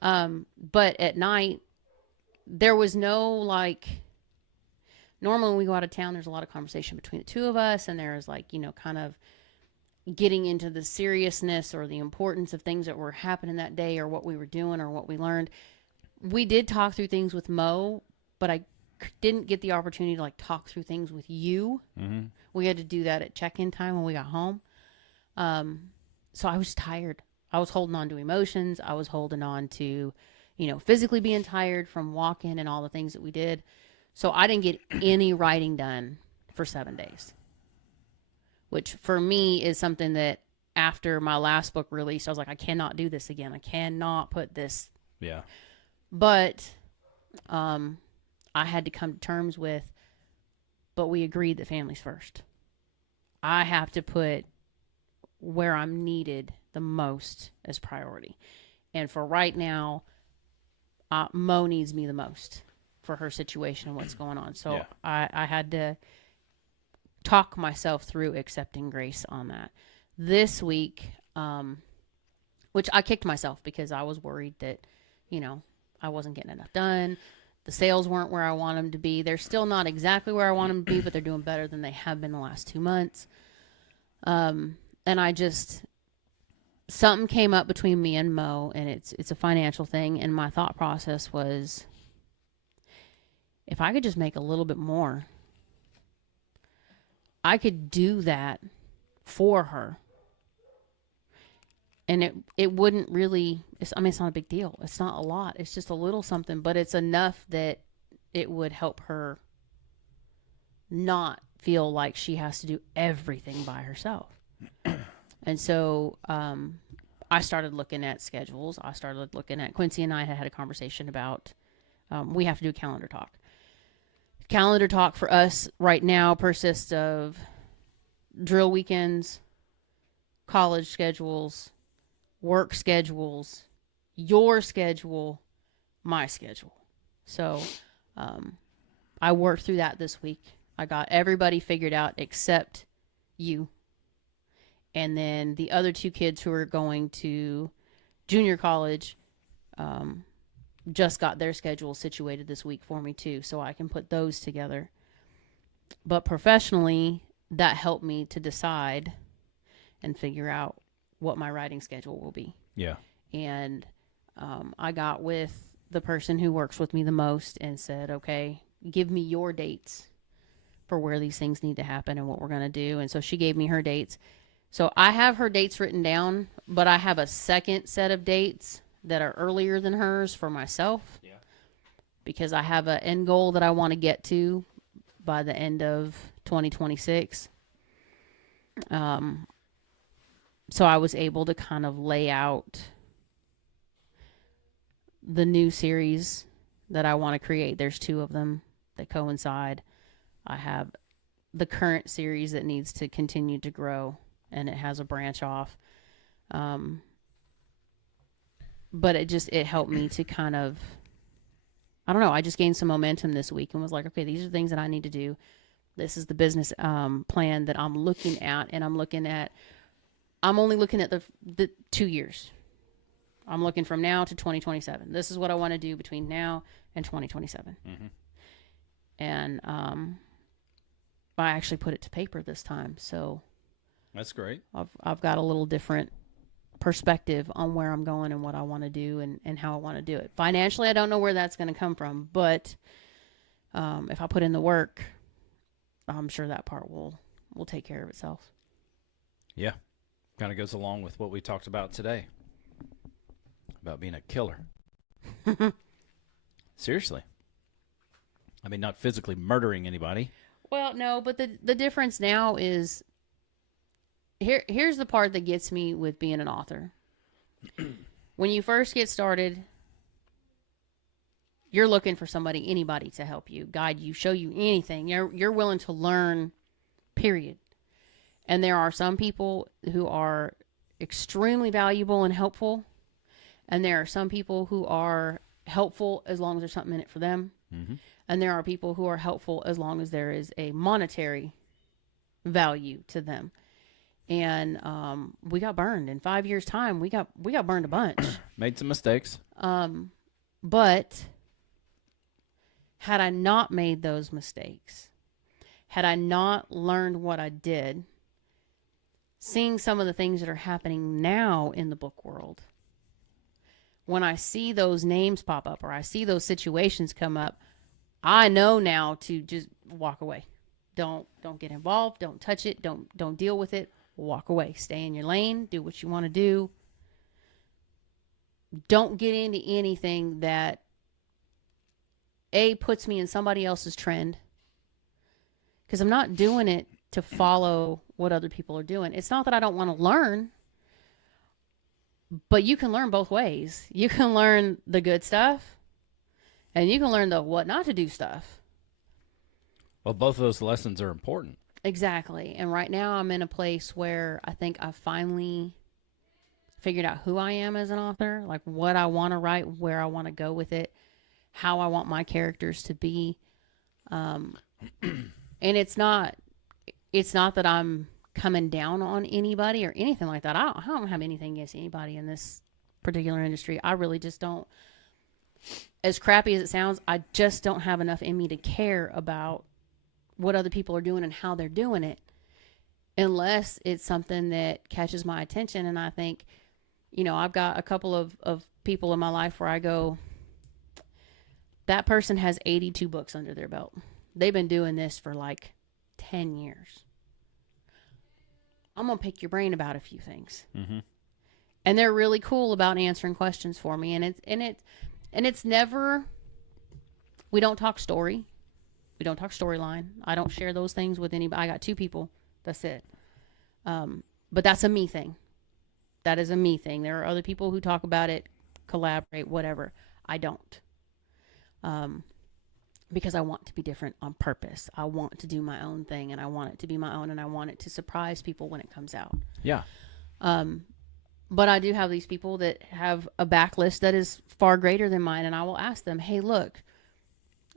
But at night, there was no, like, normally when we go out of town, there's a lot of conversation between the two of us, and there's, like, you know, kind of getting into the seriousness or the importance of things that were happening that day or what we were doing or what we learned. We did talk through things with Mo, but I didn't get the opportunity to, like, talk through things with you. Mm-hmm. We had to do that at check-in time when we got home. So I was tired. I was holding on to emotions. I was holding on to, you know, physically being tired from walking and all the things that we did. So I didn't get any writing done for 7 days, which for me is something that after my last book release, I was like, I cannot do this again. I cannot put this. Yeah. But I had to come to terms with, but we agreed that family's first. I have to put where I'm needed the most as priority. And for right now, Mo needs me the most for her situation and what's going on. So yeah. I had to talk myself through accepting grace on that. This week, which I kicked myself because I was worried that, you know, I wasn't getting enough done. The sales weren't where I want them to be. They're still not exactly where I want them to be, but they're doing better than they have been the last 2 months. And I just, something came up between me and Mo, and it's a financial thing. And my thought process was, if I could just make a little bit more, I could do that for her. And it wouldn't really, it's not a big deal. It's not a lot. It's just a little something, but it's enough that it would help her not feel like she has to do everything by herself. And so I started looking at schedules. I started looking at, Quincy and I had a conversation about, we have to do a calendar talk. Calendar talk for us right now persists of drill weekends, college schedules, work schedules, your schedule, my schedule. So I worked through that this week. I got everybody figured out except you. And then the other 2 kids who are going to junior college just got their schedule situated this week for me too, so I can put those together. But professionally, that helped me to decide and figure out what my writing schedule will be. Yeah. And I got with the person who works with me the most and said, okay, give me your dates for where these things need to happen and what we're going to do. And so she gave me her dates. So I have her dates written down, but I have a second set of dates that are earlier than hers for myself. Yeah. Because I have an end goal that I want to get to by the end of 2026. So I was able to kind of lay out the new series that I want to create. There's 2 of them that coincide. I have the current series that needs to continue to grow, and it has a branch off. But it helped me to kind of, I don't know, I just gained some momentum this week and was like, okay, these are things that I need to do. This is the business plan that I'm looking at, and I'm only looking at the 2 years. I'm looking from now to 2027. This is what I want to do between now and 2027. Mm-hmm. And I actually put it to paper this time, so that's great. I've got a little different perspective on where I'm going and what I want to do and how I want to do it. Financially, I don't know where that's going to come from, but if I put in the work, I'm sure that part will take care of itself. Yeah. Kind of goes along with what we talked about today. about being a killer. Seriously. I mean, not physically murdering anybody. Well, no, but the difference now is here's the part that gets me with being an author. When you first get started, you're looking for anybody to help you, guide you, show you anything. You're willing to learn, period. And there are some people who are extremely valuable and helpful, and there are some people who are helpful as long as there's something in it for them. Mm-hmm. And there are people who are helpful as long as there is a monetary value to them. And we got burned in 5 years' time. We got burned a bunch. Made some mistakes. But had I not made those mistakes, had I not learned what I did, seeing some of the things that are happening now in the book world, when I see those names pop up or I see those situations come up, I know now to just walk away. Don't get involved. Don't touch it. Don't deal with it. Walk away. Stay in your lane. Do what you want to do. Don't get into anything that puts me in somebody else's trend. Because I'm not doing it to follow what other people are doing. It's not that I don't want to learn, but you can learn both ways. You can learn the good stuff, and you can learn the what not to do stuff. Well, both of those lessons are important. Exactly. And right now I'm in a place where I think I've finally figured out who I am as an author, like what I want to write, where I want to go with it, how I want my characters to be. And it's not that I'm coming down on anybody or anything like that. I don't have anything against anybody in this particular industry. I really just don't. As crappy as it sounds, I just don't have enough in me to care about what other people are doing and how they're doing it, unless it's something that catches my attention. And I think, I've got a couple of people in my life where I go, that person has 82 books under their belt. They've been doing this for like 10 years. I'm going to pick your brain about a few things. Mm-hmm. And they're really cool about answering questions for me. And it's never, we don't talk story. We don't talk storyline. I don't share those things with anybody. I got 2 people. That's it. But that's a me thing. That is a me thing. There are other people who talk about it, collaborate, whatever. I don't. Because I want to be different on purpose. I want to do my own thing, and I want it to be my own, and I want it to surprise people when it comes out. Yeah. But I do have these people that have a backlist that is far greater than mine, and I will ask them, hey, look,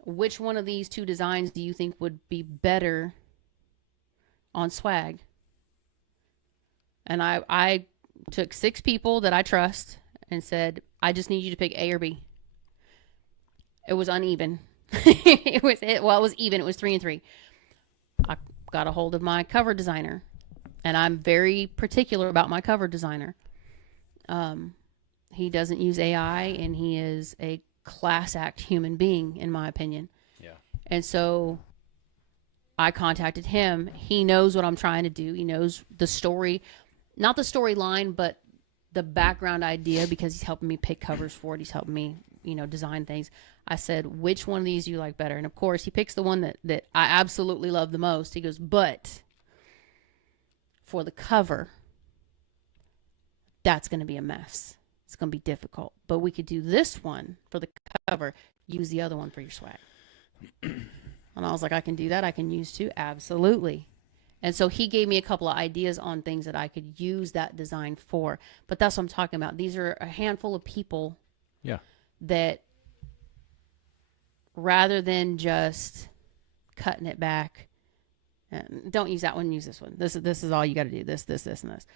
which one of these 2 designs do you think would be better on swag? And I took 6 people that I trust and said, I just need you to pick A or B. It was uneven. It was even. It was 3 and 3. I got a hold of my cover designer, and I'm very particular about my cover designer. He doesn't use AI, and he is a class act human being, in my opinion. Yeah. And so I contacted him. He knows what I'm trying to do. He knows the story, not the storyline, but the background idea, because he's helping me pick covers for it. He's helping me, design things. I said, which one of these do you like better? And of course, he picks the one that I absolutely love the most. He goes, but for the cover, that's going to be a mess. It's going to be difficult. But we could do this one for the cover. Use the other one for your swag. And I was like, I can do that. I can use 2. Absolutely. And so he gave me a couple of ideas on things that I could use that design for. But that's what I'm talking about. These are a handful of people. Yeah. That rather than just cutting it back, don't use that one, use this one. This is all you got to do. This, and this.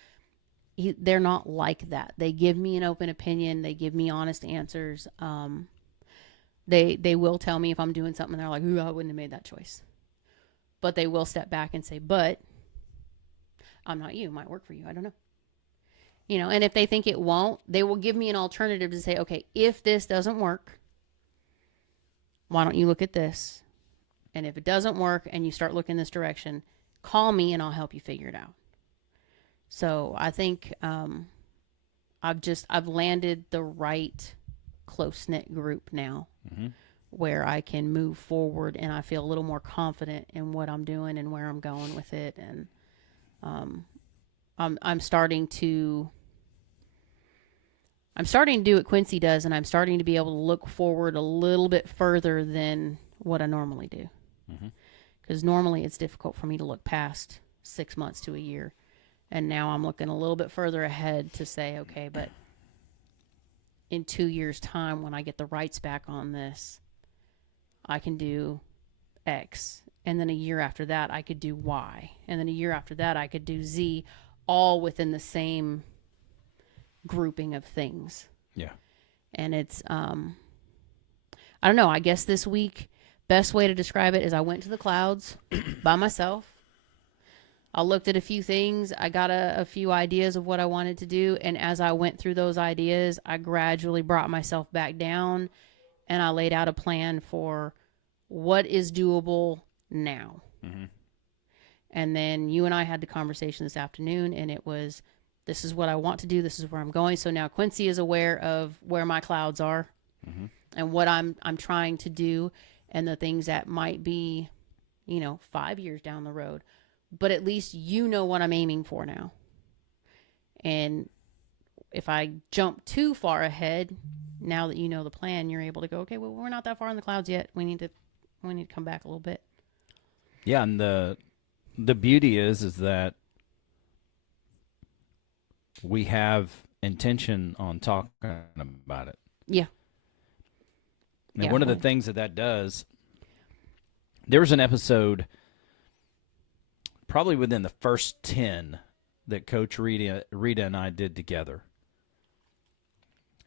They're not like that. They give me an open opinion. They give me honest answers. They will tell me if I'm doing something. They're like, ooh, I wouldn't have made that choice. But they will step back and say, but I'm not you. It might work for you. I don't know. And if they think it won't, they will give me an alternative to say, okay, if this doesn't work, why don't you look at this? And if it doesn't work and you start looking this direction, call me and I'll help you figure it out. So I think I've landed the right close knit group now Mm-hmm. where I can move forward and I feel a little more confident in what I'm doing and where I'm going with it. And um, I'm starting to do what Quincy does, and I'm starting to be able to look forward a little bit further than what I normally do. Mm-hmm. Because normally it's difficult for me to look past 6 months to a year. And now I'm looking a little bit further ahead to say, okay, but in 2 years' time, when I get the rights back on this, I can do X. And then a year after that, I could do Y. And then a year after that, I could do Z, all within the same grouping of things. Yeah. And it's, I don't know, I guess this week, best way to describe it is I went to the clouds by myself. I looked at a few things. I got a few ideas of what I wanted to do. And as I went through those ideas, I gradually brought myself back down and I laid out a plan for what is doable now. Mm-hmm. And then you and I had the conversation this afternoon, and it was, this is what I want to do. This is where I'm going. So now Quincy is aware of where my clouds are Mm-hmm. and what I'm trying to do and the things that might be, 5 years down the road. But at least you know what I'm aiming for now. And if I jump too far ahead, now that you know the plan, you're able to go, okay, well, we're not that far in the clouds yet. We need to come back a little bit. Yeah, and the beauty is that we have intention on talking about it. Yeah. And Yeah, one of the well- things that does, there was an episode probably within the first 10 that Coach Rita and I did together.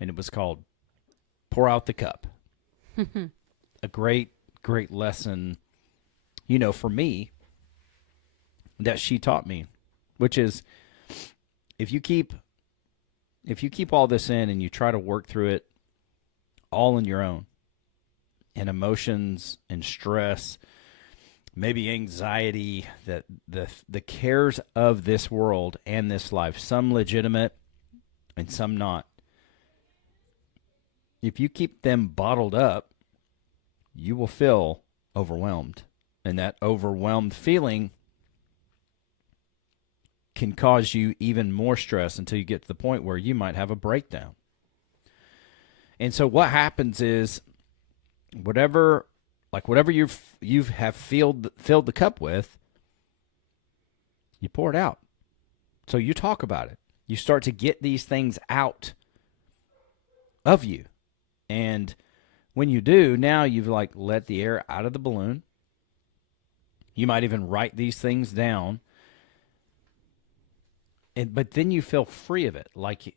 And it was called Pour Out the Cup. A great, great lesson, for me that she taught me, which is if you keep all this in and you try to work through it all on your own, and emotions and stress, maybe anxiety, that the cares of this world and this life, some legitimate and some not. If you keep them bottled up, you will feel overwhelmed. And that overwhelmed feeling can cause you even more stress until you get to the point where you might have a breakdown. And so what happens is whatever you have filled the cup with, you pour it out. So you talk about it. You start to get these things out of you. And when you do, now you've let the air out of the balloon. You might even write these things down. But then you feel free of it. Like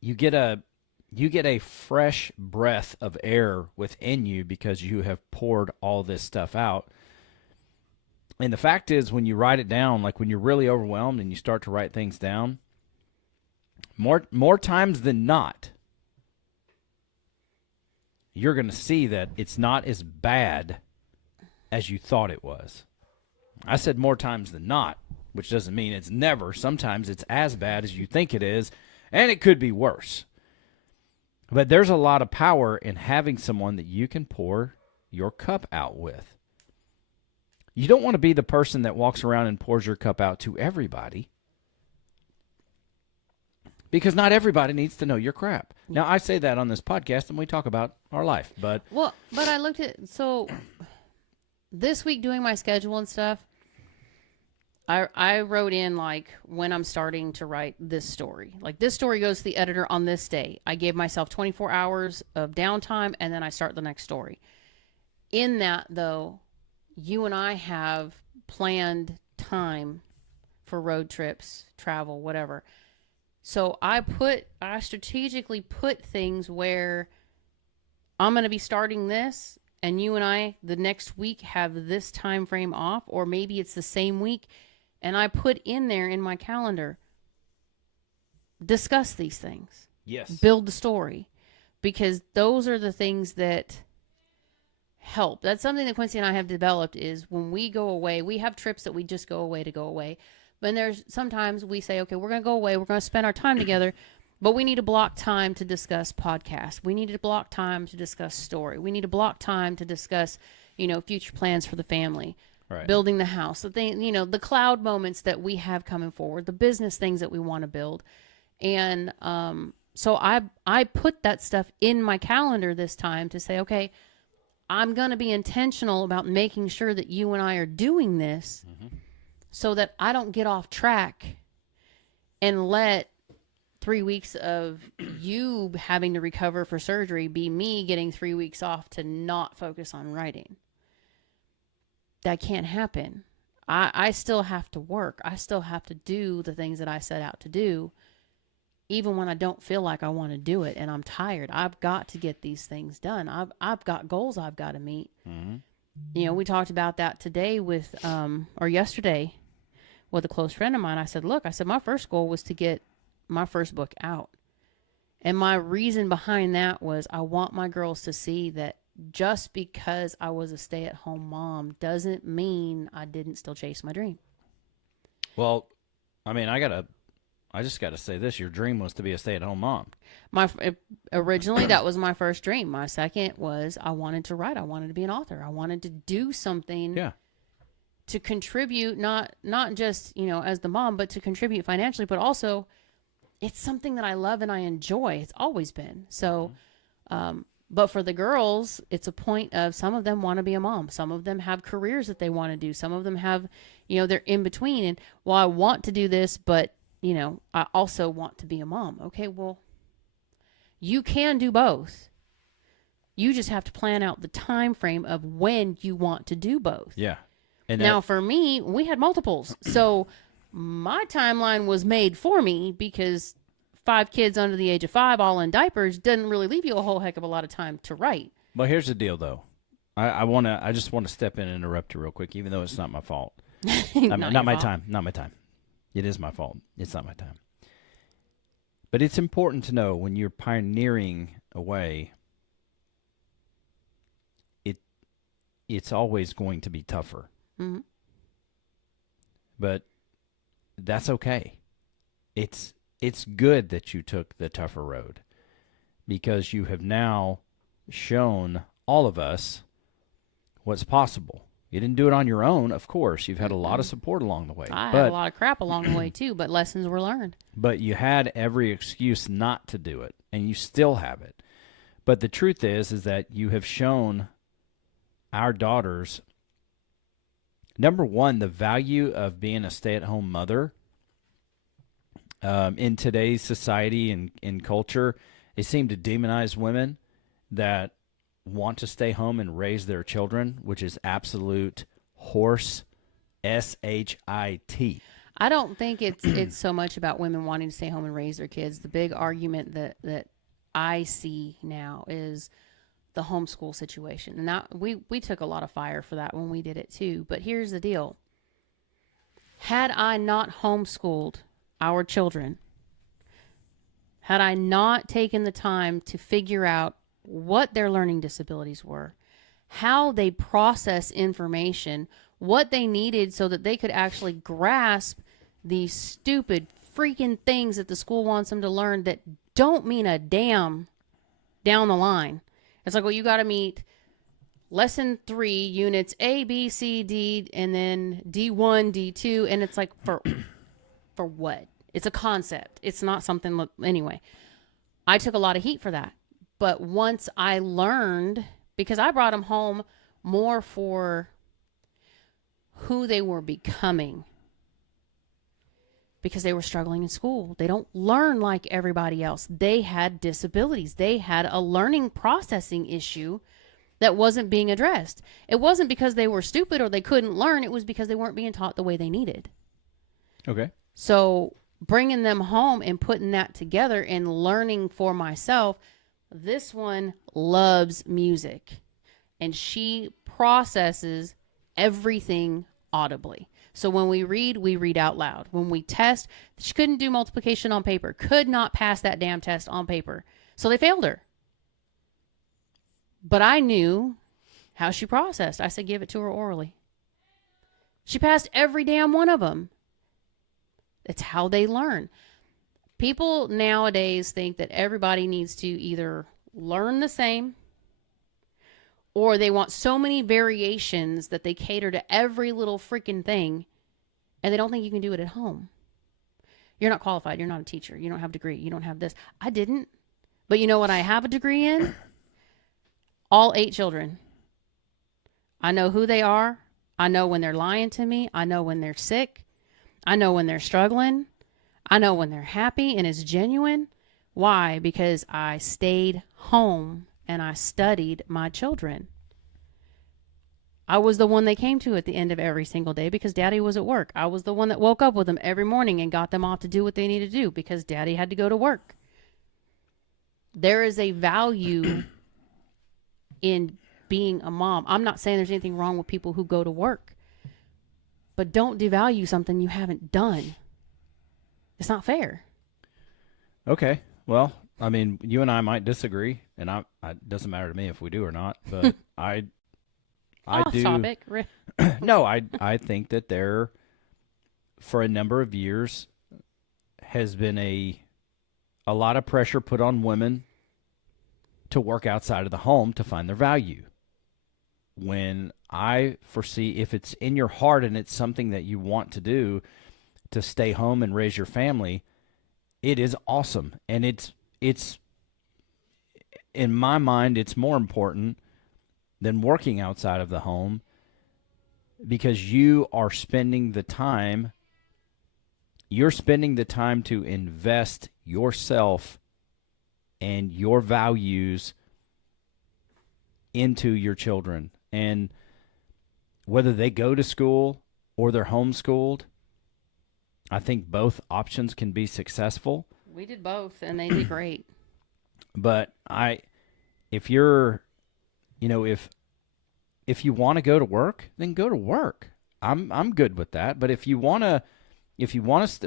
you get a fresh breath of air within you because you have poured all this stuff out. And the fact is, when you write it down, like when you're really overwhelmed and you start to write things down, more times than not, you're going to see that it's not as bad as you thought it was. I said more times than not, which doesn't mean it's never. Sometimes it's as bad as you think it is, and it could be worse. But there's a lot of power in having someone that you can pour your cup out with. You don't want to be the person that walks around and pours your cup out to everybody, because not everybody needs to know your crap. Now, I say that on this podcast, and we talk about our life, but I looked at, so this week doing my schedule and stuff, I wrote in when I'm starting to write this story. This story goes to the editor on this day. I gave myself 24 hours of downtime, and then I start the next story. In that, though, you and I have planned time for road trips, travel, whatever. So I strategically put things where I'm going to be starting this, and you and I the next week have this time frame off, or maybe it's the same week. And I put in there in my calendar, discuss these things. yes, Build the story. Because those are the things that help. That's something that Quincy and I have developed is when we go away, we have trips that we just go away to go away. But there's sometimes we say, okay, we're going to go away. We're going to spend our time together. But we need to block time to discuss podcasts. We need to block time to discuss story. We need to block time to discuss, future plans for the family, Right. building the house, the thing, the cloud moments that we have coming forward, the business things that we want to build. And so I put that stuff in my calendar this time to say, okay, I'm going to be intentional about making sure that you and I are doing this so that I don't get off track and let 3 weeks of you having to recover for surgery be me getting 3 weeks off to not focus on writing. That can't happen. I still have to work. I still have to do the things that I set out to do, even when I don't feel like I want to do it and I'm tired. I've got to get these things done. I've got goals I've got to meet. We talked about that today or yesterday with a close friend of mine. I said, my first goal was to get my first book out. And my reason behind that was I want my girls to see that just because I was a stay-at-home mom doesn't mean I didn't still chase my dream. Well, I mean, I just got to say this. Your dream was to be a stay-at-home mom. Originally, that was my first dream. My second was I wanted to write. I wanted to be an author. I wanted to do something to contribute, not just, as the mom, but to contribute financially, but also it's something that I love and I enjoy. It's always been. So, but for the girls, it's a point of some of them want to be a mom. Some of them have careers that they want to do. Some of them have, they're in between. And I want to do this, but, I also want to be a mom. Okay, well, you can do both. You just have to plan out the time frame of when you want to do both. Yeah. And now, for me, we had multiples. So my timeline was made for me because 5 kids under the age of 5, all in diapers, doesn't really leave you a whole heck of a lot of time to write. But here's the deal, though. I just want to step in and interrupt you real quick, even though it's not my fault. Not my time. Not my time. It is my fault. It's not my time. But it's important to know when you're pioneering a way, it's always going to be tougher. Mm-hmm. But that's okay. It's good that you took the tougher road because you have now shown all of us what's possible. You didn't do it on your own, of course. You've had a lot of support along the way. I had a lot of crap along the way, too, but lessons were learned. But you had every excuse not to do it, and you still have it. But the truth is that you have shown our daughters, number one, the value of being a stay-at-home mother. In today's society and in culture, they seem to demonize women that want to stay home and raise their children, which is absolute horse, S-H-I-T. I don't think it's so much about women wanting to stay home and raise their kids. The big argument that I see now is the homeschool situation. And now we took a lot of fire for that when we did it too. But here's the deal. Had I not homeschooled our children, had I not taken the time to figure out what their learning disabilities were, how they process information, what they needed so that they could actually grasp these stupid freaking things that the school wants them to learn that don't mean a damn down the line. It's like, well, you got to meet lesson 3, units A, B, C, D, and then D1, D2. And it's like, for what? It's a concept. It's not something, anyway. I took a lot of heat for that. But once I learned, because I brought them home more for who they were becoming, because they were struggling in school. They don't learn like everybody else. They had disabilities. They had a learning processing issue that wasn't being addressed. It wasn't because they were stupid or they couldn't learn. It was because they weren't being taught the way they needed. Okay. So bringing them home and putting that together and learning for myself, this one loves music and she processes everything audibly. So when we read out loud. When we test, she couldn't do multiplication on paper, could not pass that damn test on paper. So they failed her. But I knew how she processed. I said, give it to her orally. She passed every damn one of them. It's how they learn. People nowadays think that everybody needs to either learn the same, or they want so many variations that they cater to every little freaking thing, and they don't think you can do it at home. You're not qualified. You're not a teacher. You don't have a degree. You don't have this. I didn't. But you know what I have a degree in? All 8 children. I know who they are. I know when they're lying to me. I know when they're sick. I know when they're struggling. I know when they're happy and it's genuine. Why? Because I stayed home and I studied my children. I was the one they came to at the end of every single day because Daddy was at work. I was the one that woke up with them every morning and got them off to do what they needed to do because Daddy had to go to work. There is a value in being a mom. I'm not saying there's anything wrong with people who go to work, but don't devalue something you haven't done. It's not fair. Okay. Well, I mean, you and I might disagree, and it doesn't matter to me if we do or not, but I Off do. topic. No, I think that there, for a number of years, has been a lot of pressure put on women to work outside of the home to find their value. When I foresee, if it's in your heart and it's something that you want to do, to stay home and raise your family, it is awesome. And it's in my mind, it's more important than working outside of the home because you're spending the time to invest yourself and your values into your children. And whether they go to school or they're homeschooled, I think both options can be successful. We did both, and they did great. But if you're, if you want to go to work, then go to work. I'm good with that. But if you want to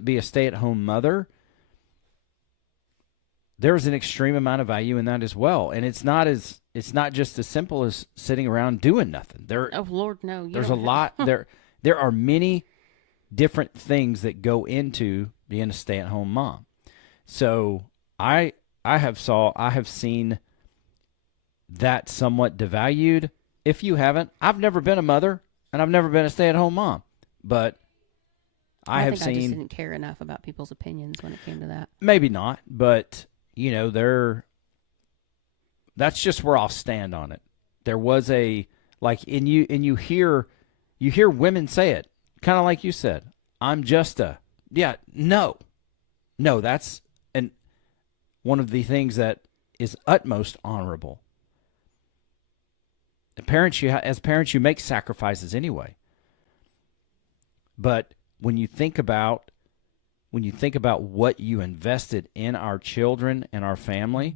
be a stay-at-home mother, there's an extreme amount of value in that as well. And it's not just as simple as sitting around doing nothing. Oh Lord, no. There's a lot there are many different things that go into being a stay-at-home mom. So I have seen that somewhat devalued. If you haven't, I've never been a mother and I've never been a stay-at-home mom, but I just didn't care enough about people's opinions when it came to that. Maybe not, but that's just where I'll stand on it. There was and you hear women say it, kind of like you said, I'm just no, that's one of the things that is utmost honorable. As parents, you make sacrifices anyway. But when you think about what you invested in our children and our family,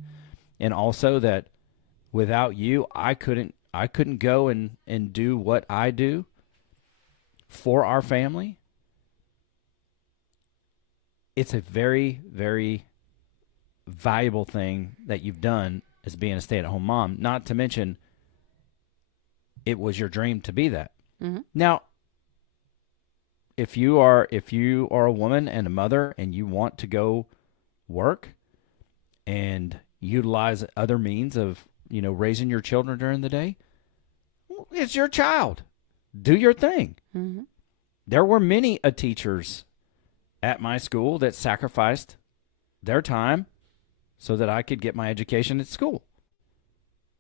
and also that without you, I couldn't go and do what I do for our family. It's a very, very valuable thing that you've done as being a stay-at-home mom, not to mention it was your dream to be that. Mm-hmm. Now, if you are a woman and a mother and you want to go work and utilize other means of, raising your children during the day, it's your child. Do your thing. Mm-hmm. There were many teachers at my school that sacrificed their time so that I could get my education at school.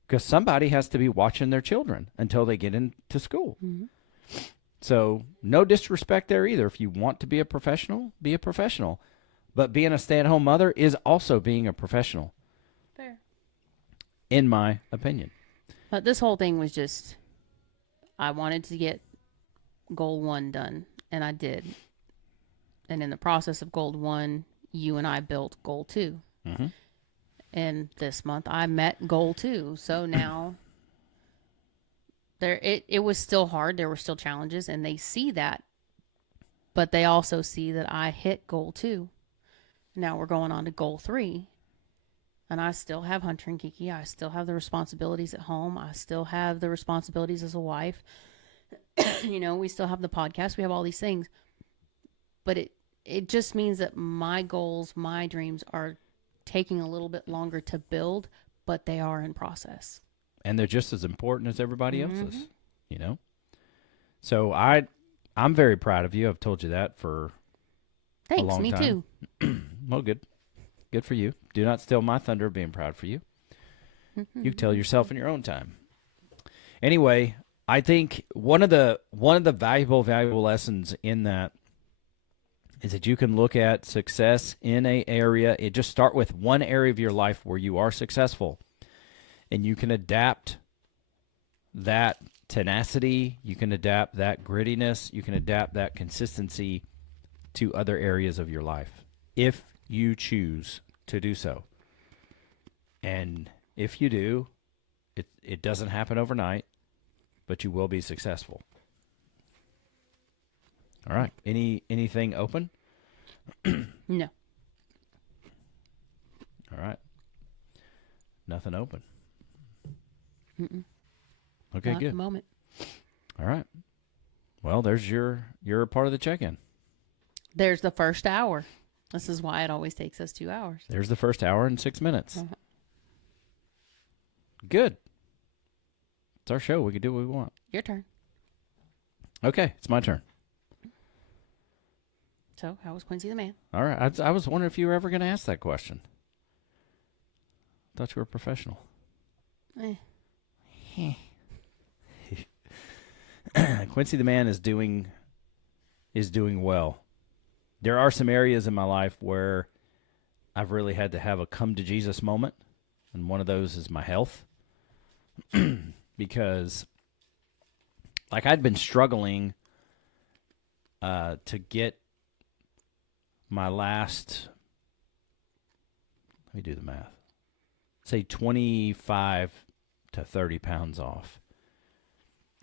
Because somebody has to be watching their children until they get into school. Mm-hmm. So no disrespect there either. If you want to be a professional, be a professional. But being a stay-at-home mother is also being a professional. Fair. In my opinion. But this whole thing was just, I wanted to get goal 1 done, and I did. And in the process of goal 1, you and I built goal 2. Mm-hmm. And this month I met goal 2. So now it was still hard. There were still challenges, and they see that. But they also see that I hit goal 2. Now we're going on to goal 3. And I still have Hunter and Kiki. I still have the responsibilities at home. I still have the responsibilities as a wife. We still have the podcast. We have all these things. But it just means that my goals, my dreams are taking a little bit longer to build, but they are in process. And they're just as important as everybody Mm-hmm. else's, you know? So I'm very proud of you. I've told you that for a Thanks, long me time. too. Well, good. Good for you. Do not steal my thunder of being proud for you. You tell yourself in your own time. Anyway, I think one of the valuable lessons in that is that you can look at success in a area. It just start with one area of your life where you are successful, and you can adapt that tenacity, you can adapt that grittiness, you can adapt that consistency to other areas of your life if you choose to do so. And if you do, it doesn't happen overnight, but you will be successful. All right. Anything open? No. All right. Nothing open. Mm-mm. Okay, Not at good. the moment. All right. Well, there's your part of the check-in. There's the first hour. This is why it always takes us 2 hours. There's the first hour and 6 minutes. Uh-huh. Good. It's our show. We can do what we want. Your turn. Okay, it's my turn. So, how was Quincy the man? All right. I was wondering if you were ever going to ask that question. Thought you were a professional. Quincy the man is doing well. There are some areas in my life where I've really had to have a come to Jesus moment, and one of those is my health. Because like I'd been struggling to get my last, let me do the math, say 25 to 30 pounds off.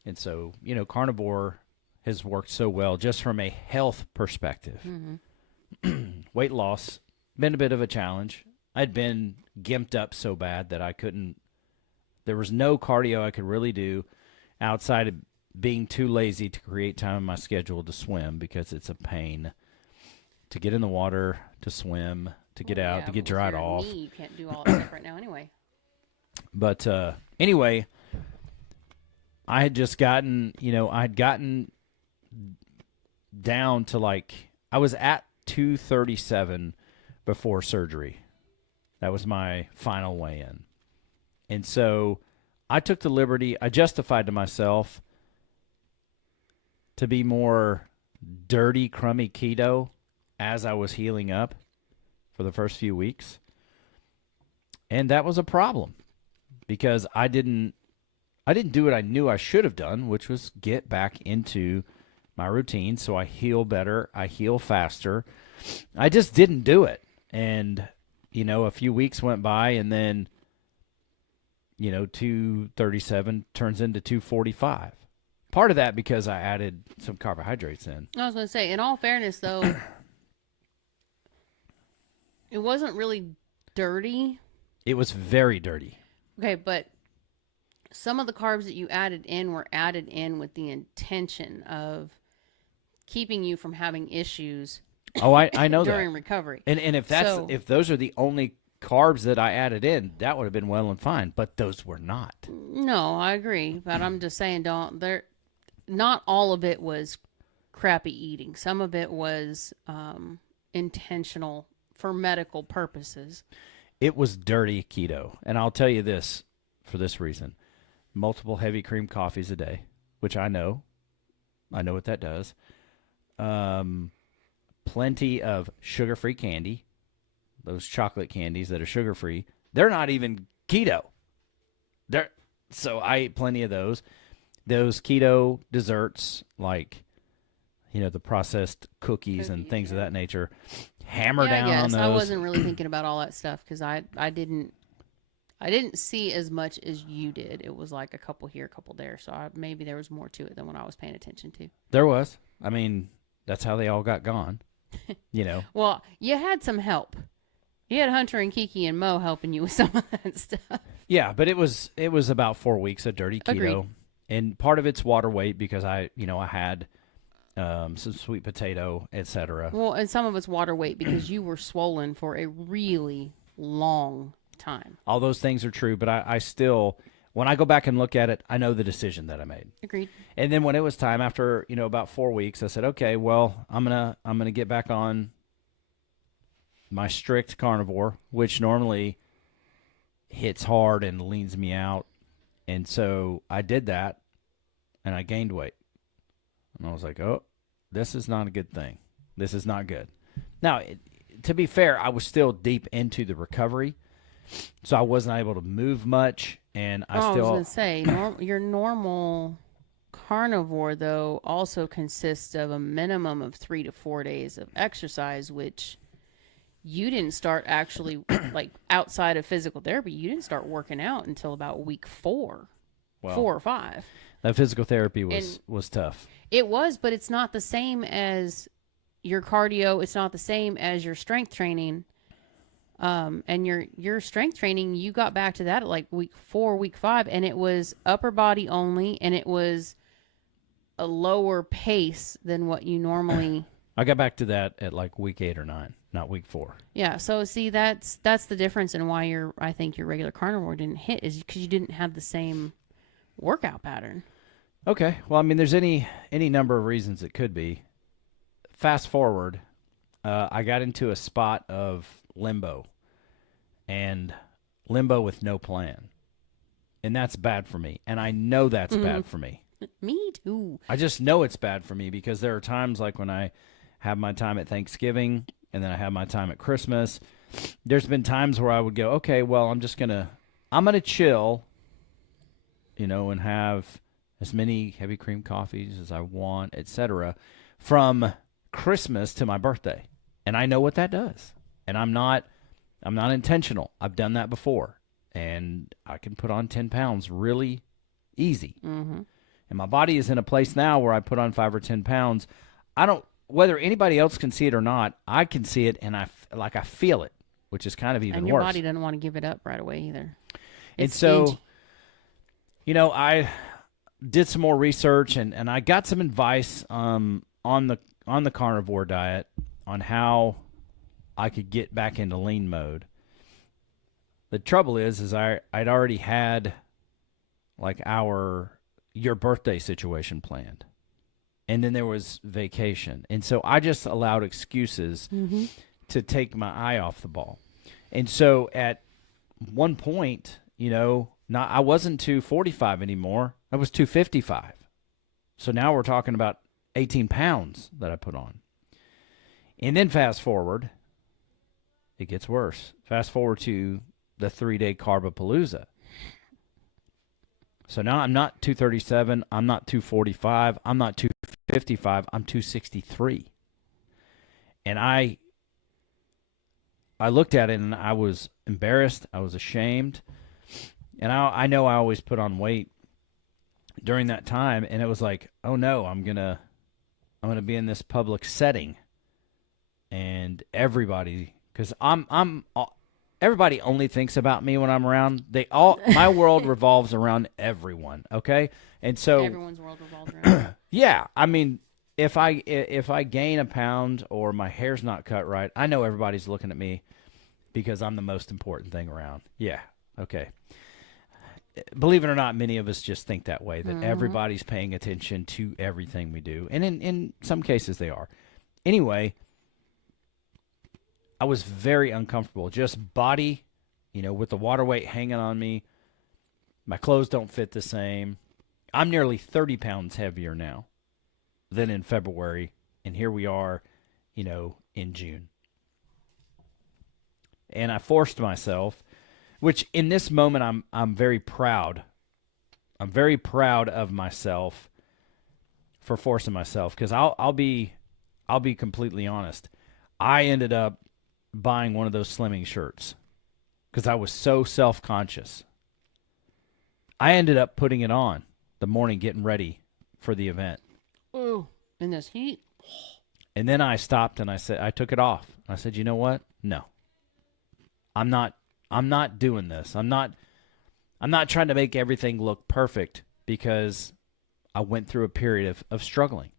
And so, carnivore has worked so well just from a health perspective. Mm-hmm. Weight loss, been a bit of a challenge. I'd been gimped up so bad that there was no cardio I could really do outside of being too lazy to create time in my schedule to swim, because it's a pain to get in the water, to swim, to get out, to get dried off. You can't do all that stuff right now anyway. But anyway, I had just gotten down to I was at 237 before surgery. That was my final weigh-in. And so I took the liberty, I justified to myself to be more dirty, crummy keto as I was healing up for the first few weeks. And that was a problem because I didn't do what I knew I should have done, which was get back into my routine so I heal better, I heal faster. I just didn't do it. And, a few weeks went by, and then, 237 turns into 245. Part of that because I added some carbohydrates in. I was going to say, in all fairness, though, it wasn't really dirty. It was very dirty. Okay, but some of the carbs that you added in were added in with the intention of keeping you from having issues. Oh, I know during that. recovery. And if those are the only carbs that I added in, that would have been well and fine, but those were not. No, I agree, but I'm just saying not all of it was crappy eating. Some of it was intentional for medical purposes. It was dirty keto. And I'll tell you this for this reason. Multiple heavy cream coffees a day, which I know what that does. Plenty of sugar-free candy, those chocolate candies that are sugar-free. They're not even keto. So I ate plenty of those. Those keto desserts, like, the processed cookies and things of that nature, hammer down on those. I wasn't really thinking about all that stuff because I didn't see as much as you did. It was like a couple here, a couple there. So maybe there was more to it than what I was paying attention to. There was. I mean, that's how they all got gone. Well, you had some help. You had Hunter and Kiki and Mo helping you with some of that stuff. Yeah, but it was about 4 weeks of dirty keto. Agreed. And part of it's water weight because I had some sweet potato, etc. Well, and some of it's water weight because you were swollen for a really long time. All those things are true, but I still, when I go back and look at it, I know the decision that I made. Agreed. And then when it was time, after about 4 weeks, I said, okay, well, I'm gonna get back on my strict carnivore, which normally hits hard and leans me out. And so I did that, and I gained weight. And I was like, oh, this is not a good thing. This is not good. Now, to be fair, I was still deep into the recovery, so I wasn't able to move much. And I was going to say, your normal carnivore, though, also consists of a minimum of 3 to 4 days of exercise, which you didn't start actually, like, outside of physical therapy, you didn't start working out until about week 4, 4 or 5. That physical therapy was tough. It was, but it's not the same as your cardio. It's not the same as your strength training. And your strength training, you got back to that at like week 4, week 5, and it was upper body only, and it was a lower pace than what you normally. I got back to that at like week 8 or 9, not week 4. Yeah, so see, that's the difference in why I think your regular carnivore didn't hit, is because you didn't have the same workout pattern. Okay, well, I mean, there's any number of reasons it could be. Fast forward, I got into a spot of limbo, and limbo with no plan, and that's bad for me, and I know that's bad for me. Me too. I just know it's bad for me because there are times like when I have my time at Thanksgiving and then I have my time at Christmas. There's been times where I would go, okay, well, I'm gonna chill, and have as many heavy cream coffees as I want, etc., from Christmas to my birthday. And I know what that does. And I'm not intentional. I've done that before. And I can put on 10 pounds really easy. Mm-hmm. And my body is in a place now where I put on 5 or 10 pounds. Whether anybody else can see it or not, I can see it, and I feel it, which is kind of even worse. And your body doesn't want to give it up right away either. And so, I did some more research, and I got some advice on the carnivore diet on how I could get back into lean mode. The trouble is I'd already had like your birthday situation planned, and then there was vacation, and so I just allowed excuses to take my eye off the ball. And so at one point, I wasn't 245 anymore. I was 255. So now we're talking about 18 pounds that I put on. And then fast forward, it gets worse. Fast forward to the 3-day Carbapalooza. So now I'm not 237, I'm not 245, I'm not 255, I'm 263. And I looked at it and I was embarrassed, I was ashamed. And I know I always put on weight during that time, and it was like, oh no, I'm gonna be in this public setting, and everybody, because everybody only thinks about me when I'm around. My world revolves around everyone. Okay, and so everyone's world revolves around. Yeah, I mean, if I gain a pound or my hair's not cut right, I know everybody's looking at me because I'm the most important thing around. Yeah, okay. Believe it or not, many of us just think that way, that everybody's paying attention to everything we do. And in some cases they are. Anyway, I was very uncomfortable. Just body, with the water weight hanging on me. My clothes don't fit the same. I'm nearly 30 pounds heavier now than in February. And here we are, in June. And I forced myself, which in this moment I'm very proud. I'm very proud of myself for forcing myself, because I'll be completely honest. I ended up buying one of those slimming shirts because I was so self-conscious. I ended up putting it on the morning getting ready for the event. Ooh, in this heat. And then I stopped and I took it off. I said, you know what? No. I'm not doing this. I'm not trying to make everything look perfect, because I went through a period of struggling.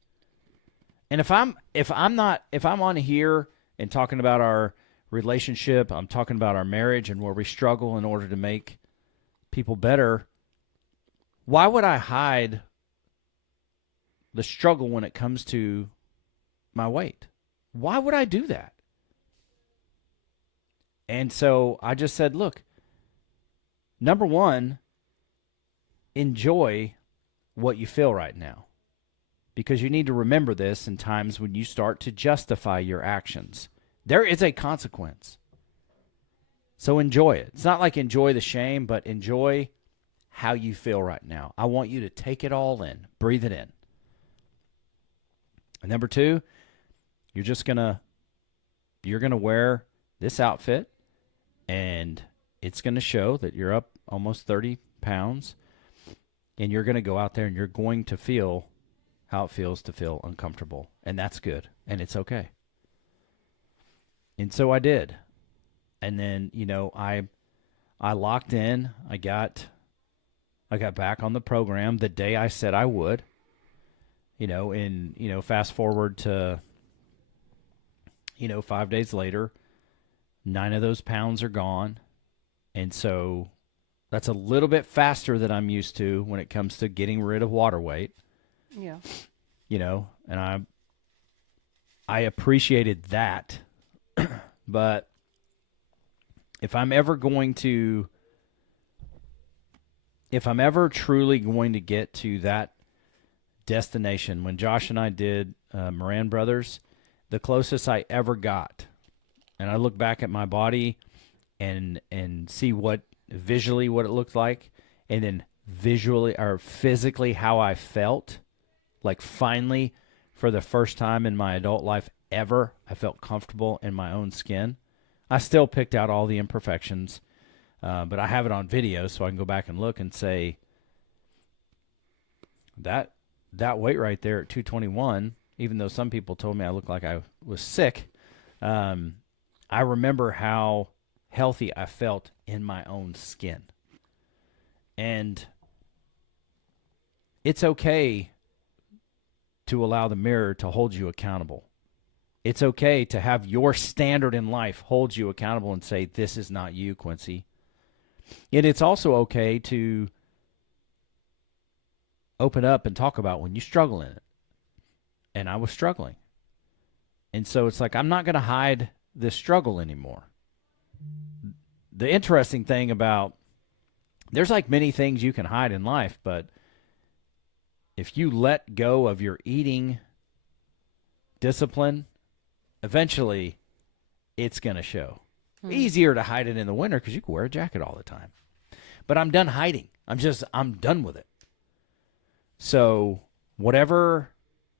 And if I'm on here and talking about our relationship, I'm talking about our marriage and where we struggle in order to make people better, why would I hide the struggle when it comes to my weight? Why would I do that? And so I just said, look, number one, enjoy what you feel right now, because you need to remember this in times when you start to justify your actions. There is a consequence. So enjoy it. It's not like enjoy the shame, but enjoy how you feel right now. I want you to take it all in, breathe it in. And number two, you're going to wear this outfit, and it's going to show that you're up almost 30 pounds, and you're going to go out there and you're going to feel how it feels to feel uncomfortable, and that's good, and it's okay. And so I did. And then, I locked in. I got back on the program the day I said I would. Fast forward to 5 days later, 9 of those pounds are gone. And so that's a little bit faster than I'm used to when it comes to getting rid of water weight. Yeah. And I appreciated that. But if I'm ever truly going to get to that destination, when Josh and I did Moran Brothers, the closest I ever got, and I look back at my body and see visually what it looked like, and then visually or physically how I felt, like finally for the first time in my adult life ever, I felt comfortable in my own skin. I still picked out all the imperfections, but I have it on video so I can go back and look and say that weight right there at 221, even though some people told me I looked like I was sick, I remember how healthy I felt in my own skin. And it's okay to allow the mirror to hold you accountable. It's okay to have your standard in life hold you accountable and say, this is not you, Quincy. And it's also okay to open up and talk about when you struggle in it. And I was struggling. And so it's like, I'm not going to hide this struggle anymore. The interesting thing about, there's like many things you can hide in life, but if you let go of your eating discipline, eventually it's going to show. Easier to hide it in the winter because you can wear a jacket all the time. But I'm done hiding. I'm done with it. So whatever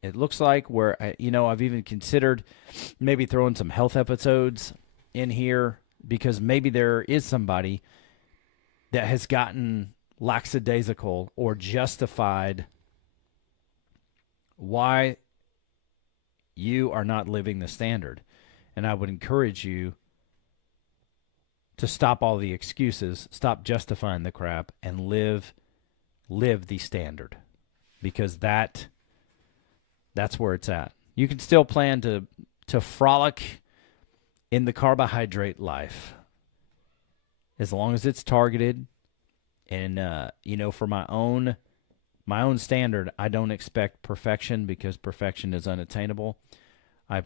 it looks like, where I've even considered maybe throwing some health episodes in here, because maybe there is somebody that has gotten lackadaisical or justified why you are not living the standard. And I would encourage you to stop all the excuses, stop justifying the crap, and live the standard, because that's where it's at. You can still plan to frolic in the carbohydrate life as long as it's targeted. And for my own standard, I don't expect perfection, because perfection is unattainable. I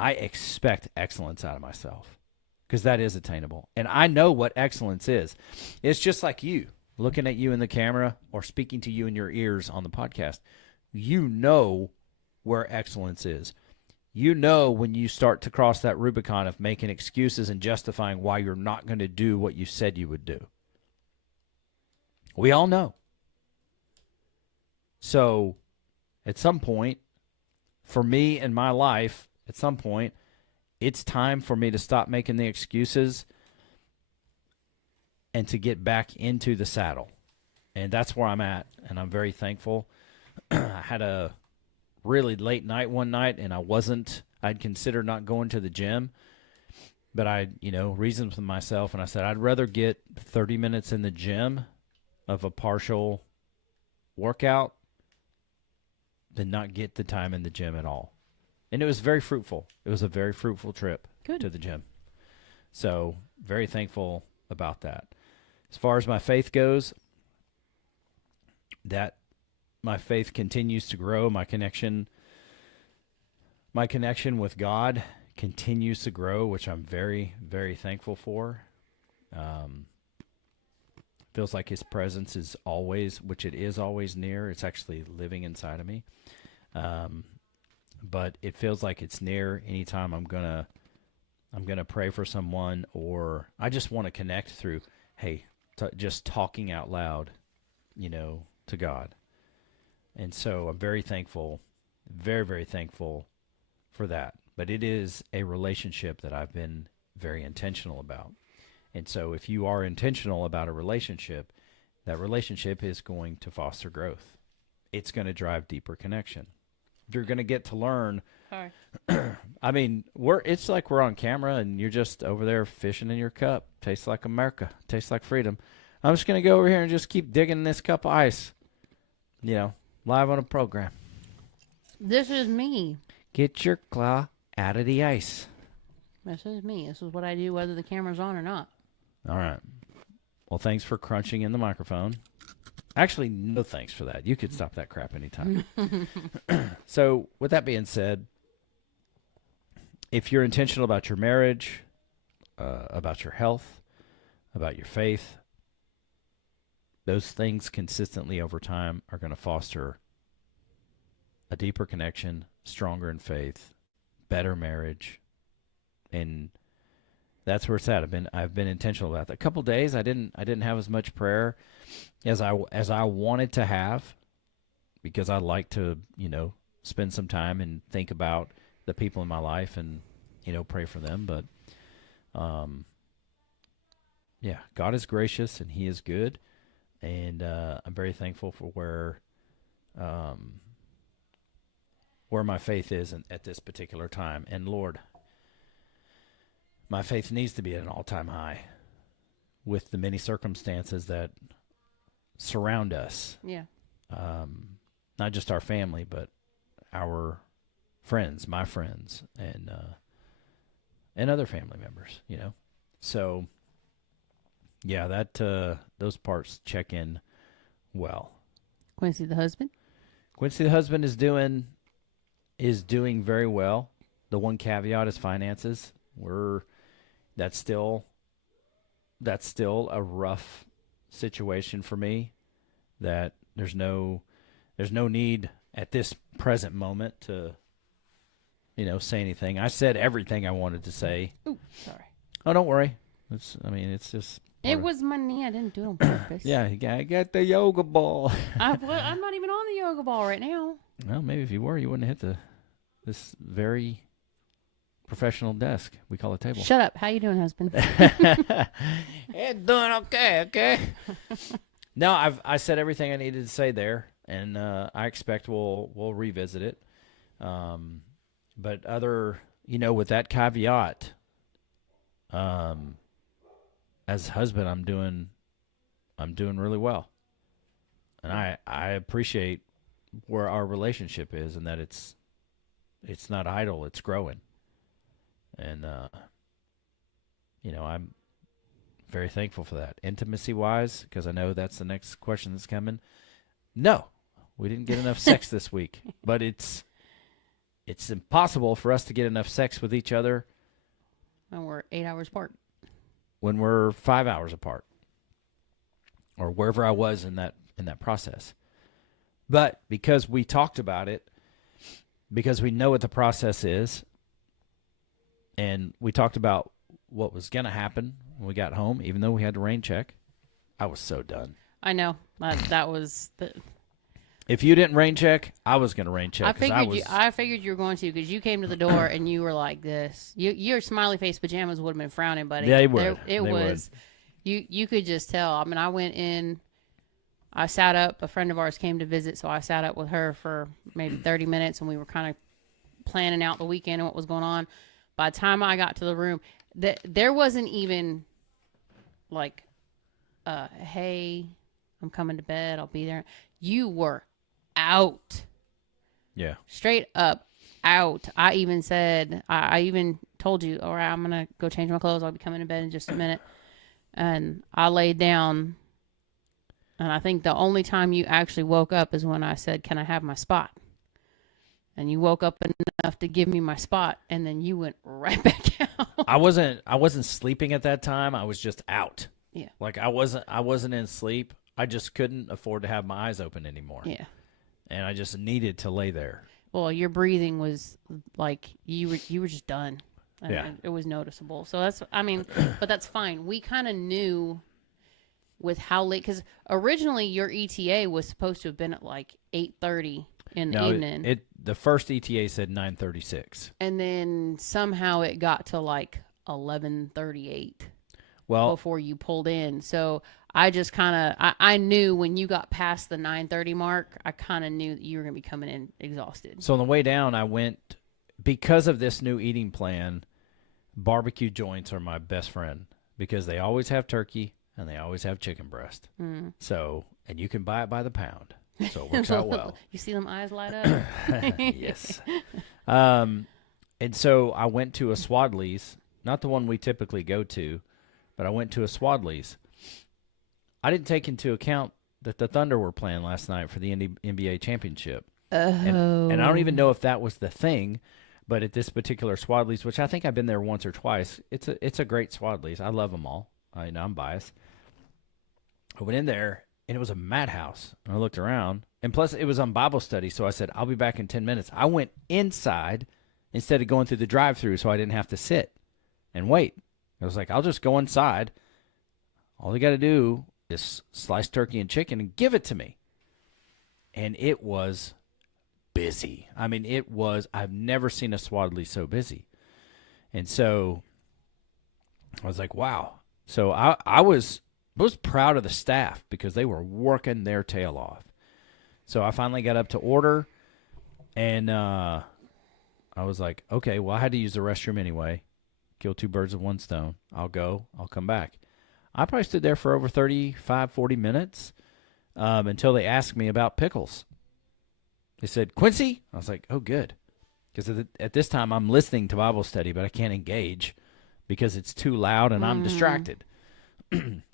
expect excellence out of myself, because that is attainable. And I know what excellence is. It's just like you, looking at you in the camera or speaking to you in your ears on the podcast. You know where excellence is. You know when you start to cross that Rubicon of making excuses and justifying why you're not going to do what you said you would do. We all know. So at some point, for me in my life, at some point, it's time for me to stop making the excuses and to get back into the saddle. And that's where I'm at, and I'm very thankful. I had a really late night one night, and I'd considered not going to the gym, but I, reasoned with myself, and I said, I'd rather get 30 minutes in the gym of a partial workout than not get the time in the gym at all. And it was very fruitful. It was a very fruitful trip Good. to the gym. So very thankful about that. As far as my faith goes, that my faith continues to grow. My connection with God continues to grow, which I'm very, very thankful for. Feels like his presence is always, which it is always near. It's actually living inside of me. But it feels like it's near anytime I'm gonna pray for someone, or I just want to connect through, just talking out loud, to God. And so I'm very thankful, very, very thankful for that. But it is a relationship that I've been very intentional about. And so if you are intentional about a relationship, that relationship is going to foster growth. It's going to drive deeper connection. You're going to get to learn. Sorry. I mean, it's like we're on camera and you're just over there fishing in your cup. Tastes like America. Tastes like freedom. I'm just going to go over here and just keep digging in this cup of ice. Live on a program. This is me. Get your claw out of the ice. This is me. This is what I do whether the camera's on or not. All right. Well, thanks for crunching in the microphone. Actually, no thanks for that. You could stop that crap anytime. So, with that being said, if you're intentional about your marriage, about your health, about your faith, those things consistently over time are going to foster a deeper connection, stronger in faith, better marriage, and that's where it's at. I've been intentional about that. A couple days I didn't have as much prayer as I wanted to have, because I like to, spend some time and think about the people in my life and, pray for them. But God is gracious and he is good. And I'm very thankful for where my faith is at this particular time. And Lord, my faith needs to be at an all-time high with the many circumstances that surround us. Yeah. Not just our family, but our friends, my friends, and other family members, So, yeah, that those parts check in well. Quincy the husband? Quincy the husband is doing very well. The one caveat is finances. That's still a rough situation for me, that there's no need at this present moment to say anything. I said everything I wanted to say. Ooh, sorry. Oh, don't worry. It's just it was my knee. I didn't do it on purpose. Yeah, I got the yoga ball. I'm not even on the yoga ball right now. Well, maybe if you were, you wouldn't have hit this very professional desk we call a table. Shut up. How you doing, husband? It's doing okay. No, I said everything I needed to say there, and I expect we'll revisit it. But with that caveat, as husband, I'm doing really well, and I appreciate where our relationship is, and that it's not idle, it's growing. And, I'm very thankful for that. Intimacy-wise, because I know that's the next question that's coming. No, we didn't get enough sex this week. But it's impossible for us to get enough sex with each other And we're 8 hours apart. when we're 5 hours apart, or wherever I was in that process. But because we talked about it, because we know what the process is, and we talked about what was going to happen when we got home, even though we had to rain check, I was so done. I know. That was the... If you didn't rain check, I was going to rain check. I figured you were going to, because you came to the door and you were like this. Your smiley face pajamas would have been frowning, buddy. They would. Would. You could just tell. I mean, I went in. I sat up. A friend of ours came to visit, so I sat up with her for maybe 30 minutes, and we were kind of planning out the weekend and what was going on. By the time I got to the room, there wasn't even like, hey, I'm coming to bed. I'll be there. You were out. Yeah. Straight up out. I even said, I even told you, all right, I'm going to go change my clothes. I'll be coming to bed in just a minute. And I laid down. And I think the only time you actually woke up is when I said, can I have my spot? And you woke up enough to give me my spot, and then you went right back out. I wasn't sleeping at that time. I was just out. Yeah. Like I wasn't in sleep. I just couldn't afford to have my eyes open anymore. Yeah. And I just needed to lay there. Well, your breathing was like you were just done. And Yeah. it was noticeable. So but that's fine. We kind of knew with how late, because originally your ETA was supposed to have been at like 8:30 in the evening. The first ETA said 9:36. And then somehow it got to like 11:38 Well, before you pulled in. So I just kind of, I knew when you got past the 9:30 mark, I kind of knew that you were going to be coming in exhausted. so on the way down, I went, because of this new eating plan, barbecue joints are my best friend because they always have turkey and they always have chicken breast. Mm. So, and you can buy it by the pound. So it works out well. You see them eyes light up? Yes. And so I went to a Swadley's, not the one we typically go to, but I went to a Swadley's. I didn't take into account that the Thunder were playing last night for the NBA championship. And I don't even know if that was the thing, but at this particular Swadley's, which I think I've been there once or twice, it's a great Swadley's. I love them all. I know I'm biased. I went in there, and it was a madhouse. I looked around, and plus it was on Bible study, so I said, I'll be back in 10 minutes. I went inside instead of going through the drive-thru so I didn't have to sit and wait. I was like, I'll just go inside. All they got to do is slice turkey and chicken and give it to me. And it was busy. I mean, I've never seen a Swadley so busy. And so I was like, wow. So I was proud of the staff because they were working their tail off. So I finally got up to order, and I was like, okay, well, I had to use the restroom anyway. Kill two birds with one stone. I'll go. I'll come back. I probably stood there for over 35, 40 minutes until they asked me about pickles. They said, Quincy? I was like, oh, good. Because at this time, I'm listening to Bible study, but I can't engage because it's too loud and I'm distracted.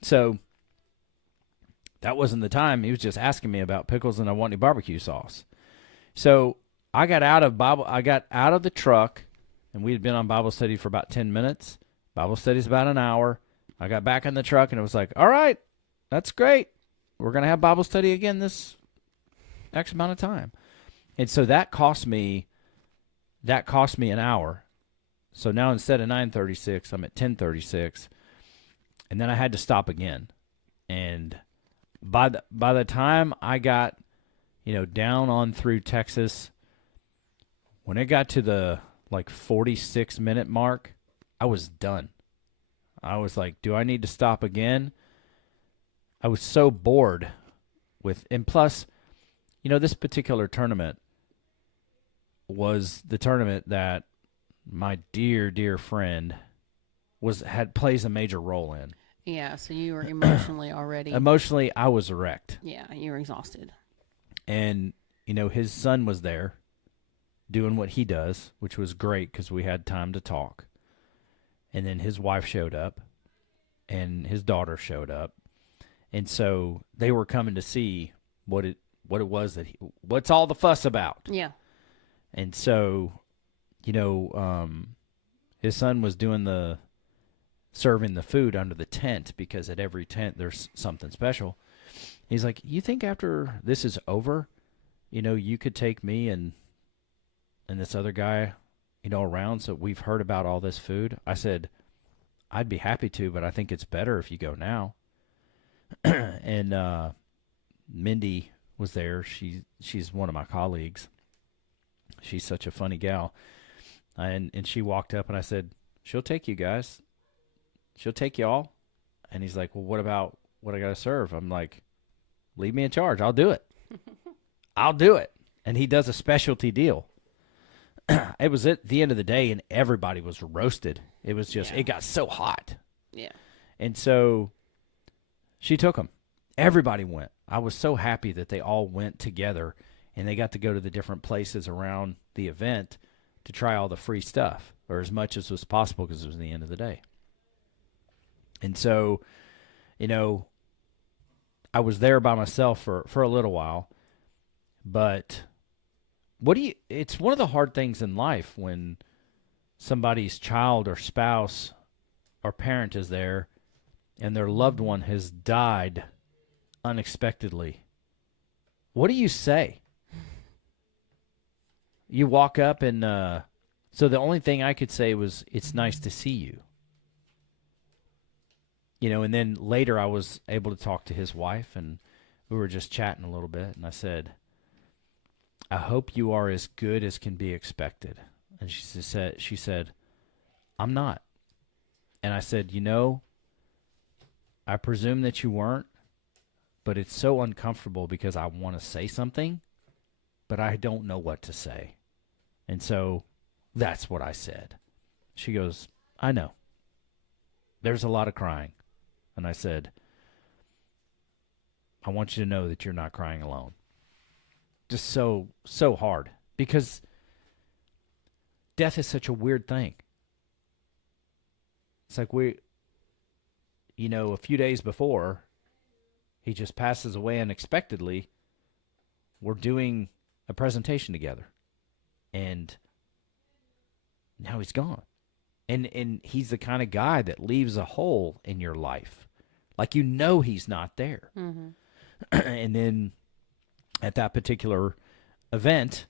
So that wasn't the time. He was just asking me about pickles and I want any barbecue sauce. So I got out of the truck, and we had been on Bible study for about 10 minutes. Bible study's about an hour. I got back in the truck, and it was like, all right, that's great. We're going to have Bible study again this X amount of time. And so that cost me an hour. So now instead of 9:36, I'm at 10:36. And then I had to stop again. And by the time I got, down on through Texas, when it got to the 46-minute mark, I was done. I was like, do I need to stop again? I was so bored and plus, this particular tournament was the tournament that my dear, dear friend plays a major role in. Yeah, so you were emotionally already. Emotionally, I was wrecked. Yeah, you were exhausted. And, his son was there doing what he does, which was great because we had time to talk. And then his wife showed up, and his daughter showed up. And so they were coming to see what it was what's all the fuss about. Yeah. And so, his son was serving the food under the tent because at every tent there's something special. He's like, you think after this is over, you could take me and this other guy, around so we've heard about all this food? I said, I'd be happy to, but I think it's better if you go now. And Mindy was there. She's one of my colleagues. She's such a funny gal. And she walked up, and I said, she'll take you guys. She'll take y'all. And he's like, well, what about what I got to serve? I'm like, leave me in charge. I'll do it. I'll do it. And he does a specialty deal. It was at the end of the day, and everybody was roasted. It was just, It got so hot. Yeah. And so she took them. Everybody went. I was so happy that they all went together and they got to go to the different places around the event to try all the free stuff, or as much as was possible, because it was the end of the day. And so, I was there by myself for a little while, but it's one of the hard things in life when somebody's child or spouse or parent is there and their loved one has died unexpectedly. What do you say? You walk up and, so the only thing I could say was, it's nice to see you. And then later I was able to talk to his wife, and we were just chatting a little bit, and I said, I hope you are as good as can be expected. And she said, I'm not. And I said, I presume that you weren't, but it's so uncomfortable because I want to say something, but I don't know what to say. And so that's what I said. She goes, I know. There's a lot of crying. And I said, I want you to know that you're not crying alone. Just so hard, because death is such a weird thing. It's like a few days before he just passes away unexpectedly, we're doing a presentation together. And now he's gone. And he's the kind of guy that leaves a hole in your life. Like, he's not there. Mm-hmm. And then at that particular event,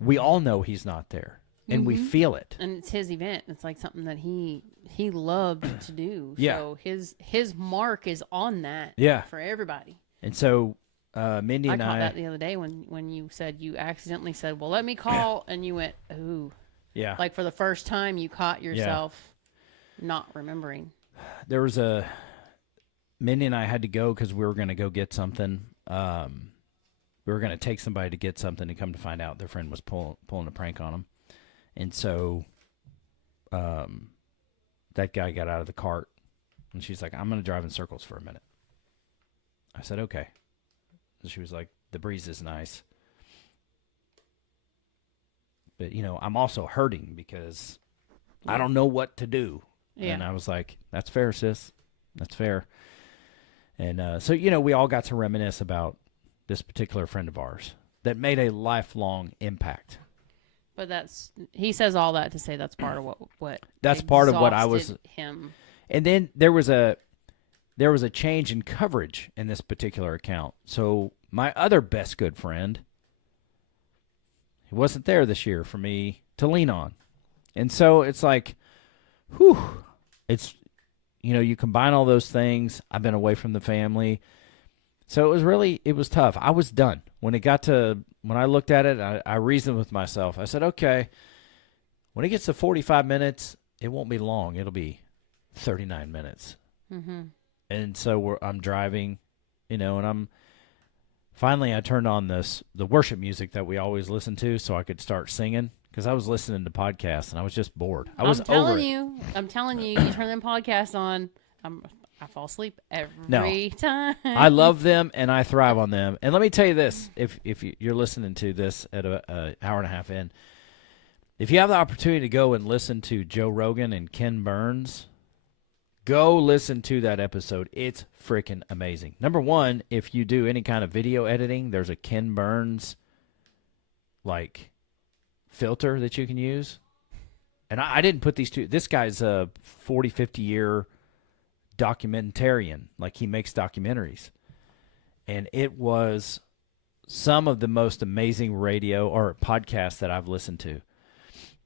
we all know he's not there. And we feel it. And it's his event. It's like something that he loved to do. Yeah. So his mark is on that. Yeah. For everybody. And so Mindy and I caught that the other day when you said, you accidentally said, well, let me call. And you went, ooh. Yeah. Like, for the first time, you caught yourself not remembering. There was Mindy and I had to go because we were going to go get something. We were going to take somebody to get something, and come to find out their friend was pulling a prank on them. And so that guy got out of the cart, and she's like, I'm going to drive in circles for a minute. I said, okay. And she was like, the breeze is nice. But, I'm also hurting because I don't know what to do. Yeah. And I was like, that's fair, sis. That's fair. And so, we all got to reminisce about this particular friend of ours that made a lifelong impact. But he says all that to say that's part of what that's part of what I was him. And then there was a change in coverage in this particular account. So my other best good friend, he wasn't there this year for me to lean on. And so it's like, whew, it's, you combine all those things. I've been away from the family. So it was tough. I was done. When I looked at it, I reasoned with myself. I said, okay, when it gets to 45 minutes, it won't be long. It'll be 39 minutes. Mm-hmm. And so I'm driving, and finally I turned on the worship music that we always listen to so I could start singing, because I was listening to podcasts and I was just bored. I'm telling you, you turn them podcasts on, I fall asleep every time. I love them and I thrive on them. And let me tell you this, if you're listening to this at an hour and a half in, if you have the opportunity to go and listen to Joe Rogan and Ken Burns, go listen to that episode. It's freaking amazing. Number one, if you do any kind of video editing, there's a Ken Burns filter that you can use. And I didn't put these two. This guy's a 40, 50-year documentarian. He makes documentaries. And it was some of the most amazing radio or podcasts that I've listened to,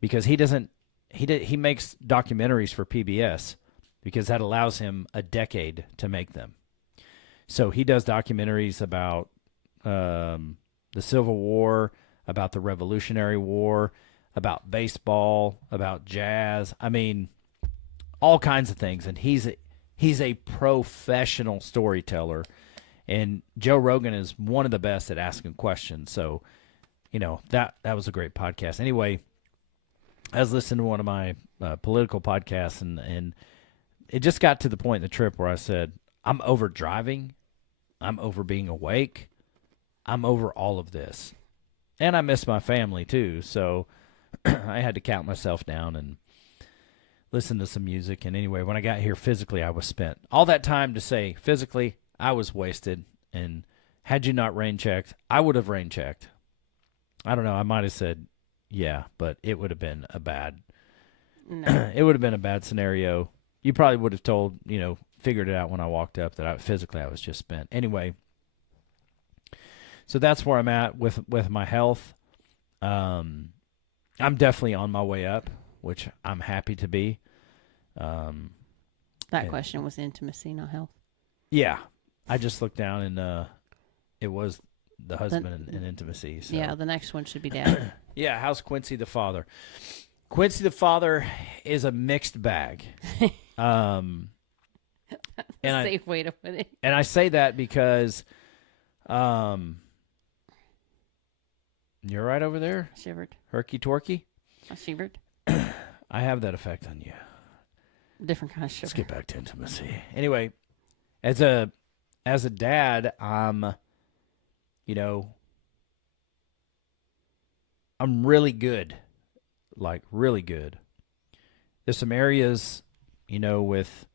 because he makes documentaries for PBS, because that allows him a decade to make them. So he does documentaries about the Civil War, about the Revolutionary War, about baseball, about jazz. I mean, all kinds of things. And he's a professional storyteller. And Joe Rogan is one of the best at asking questions. So, that was a great podcast. Anyway, I was listening to one of my political podcasts, and it just got to the point in the trip where I said, I'm over driving. I'm over being awake. I'm over all of this. And I miss my family too. So I had to count myself down and listen to some music. And anyway, when I got here physically, I was spent. All that time to say physically, I was wasted. And had you not rain checked, I would have rain checked. I don't know. I might have said, yeah, but it would have been a bad, No. it would have been a bad scenario. You probably would have told, figured it out when I walked up that physically I was just spent. Anyway, so that's where I'm at with my health. I'm definitely on my way up, which I'm happy to be. That question was intimacy, not health. Yeah, I just looked down and it was the husband and intimacy. So. Yeah, the next one should be dad. Yeah, how's Quincy the father? Quincy the father is a mixed bag. And Safe way to put it. And I say that because, you're right over there, Shivered. herky torky. I shivered. I have that effect on you. Different kind of shiver. Let's get back to intimacy. Anyway, as a dad, I'm really good, like really good. There's some areas, with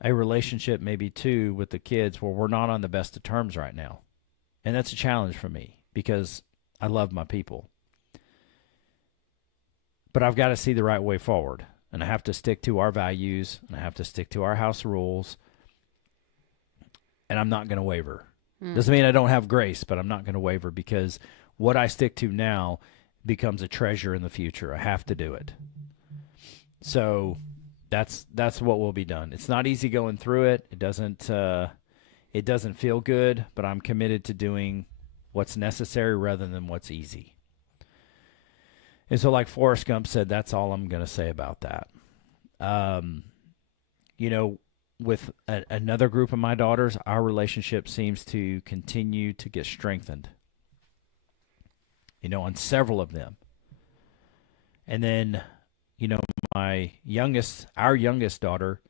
a relationship, maybe two, with the kids where we're not on the best of terms right now. And that's a challenge for me because I love my people. But I've got to see the right way forward. And I have to stick to our values, and I have to stick to our house rules. And I'm not going to waver. Doesn't mean I don't have grace, but I'm not going to waver because what I stick to now becomes a treasure in the future. I have to do it. So that's what will be done. It's not easy going through it. It doesn't feel good, but I'm committed to doing what's necessary rather than what's easy. And so, like Forrest Gump said, that's all I'm going to say about that. With another group of my daughters, our relationship seems to continue to get strengthened, on several of them. And then, our youngest daughter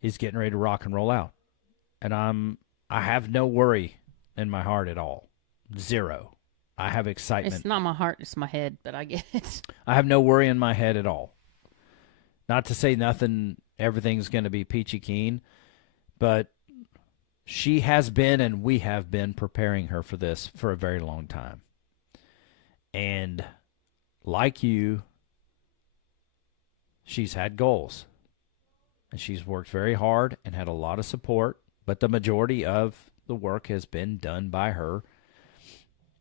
is getting ready to rock and roll out. And I have no worry in my heart at all. Zero. I have excitement. It's not my heart, it's my head, but I get it. I have no worry in my head at all. Not to say everything's going to be peachy keen, but she has been and we have been preparing her for this for a very long time. And like you, she's had goals. And she's worked very hard and had a lot of support, but the majority of the work has been done by her.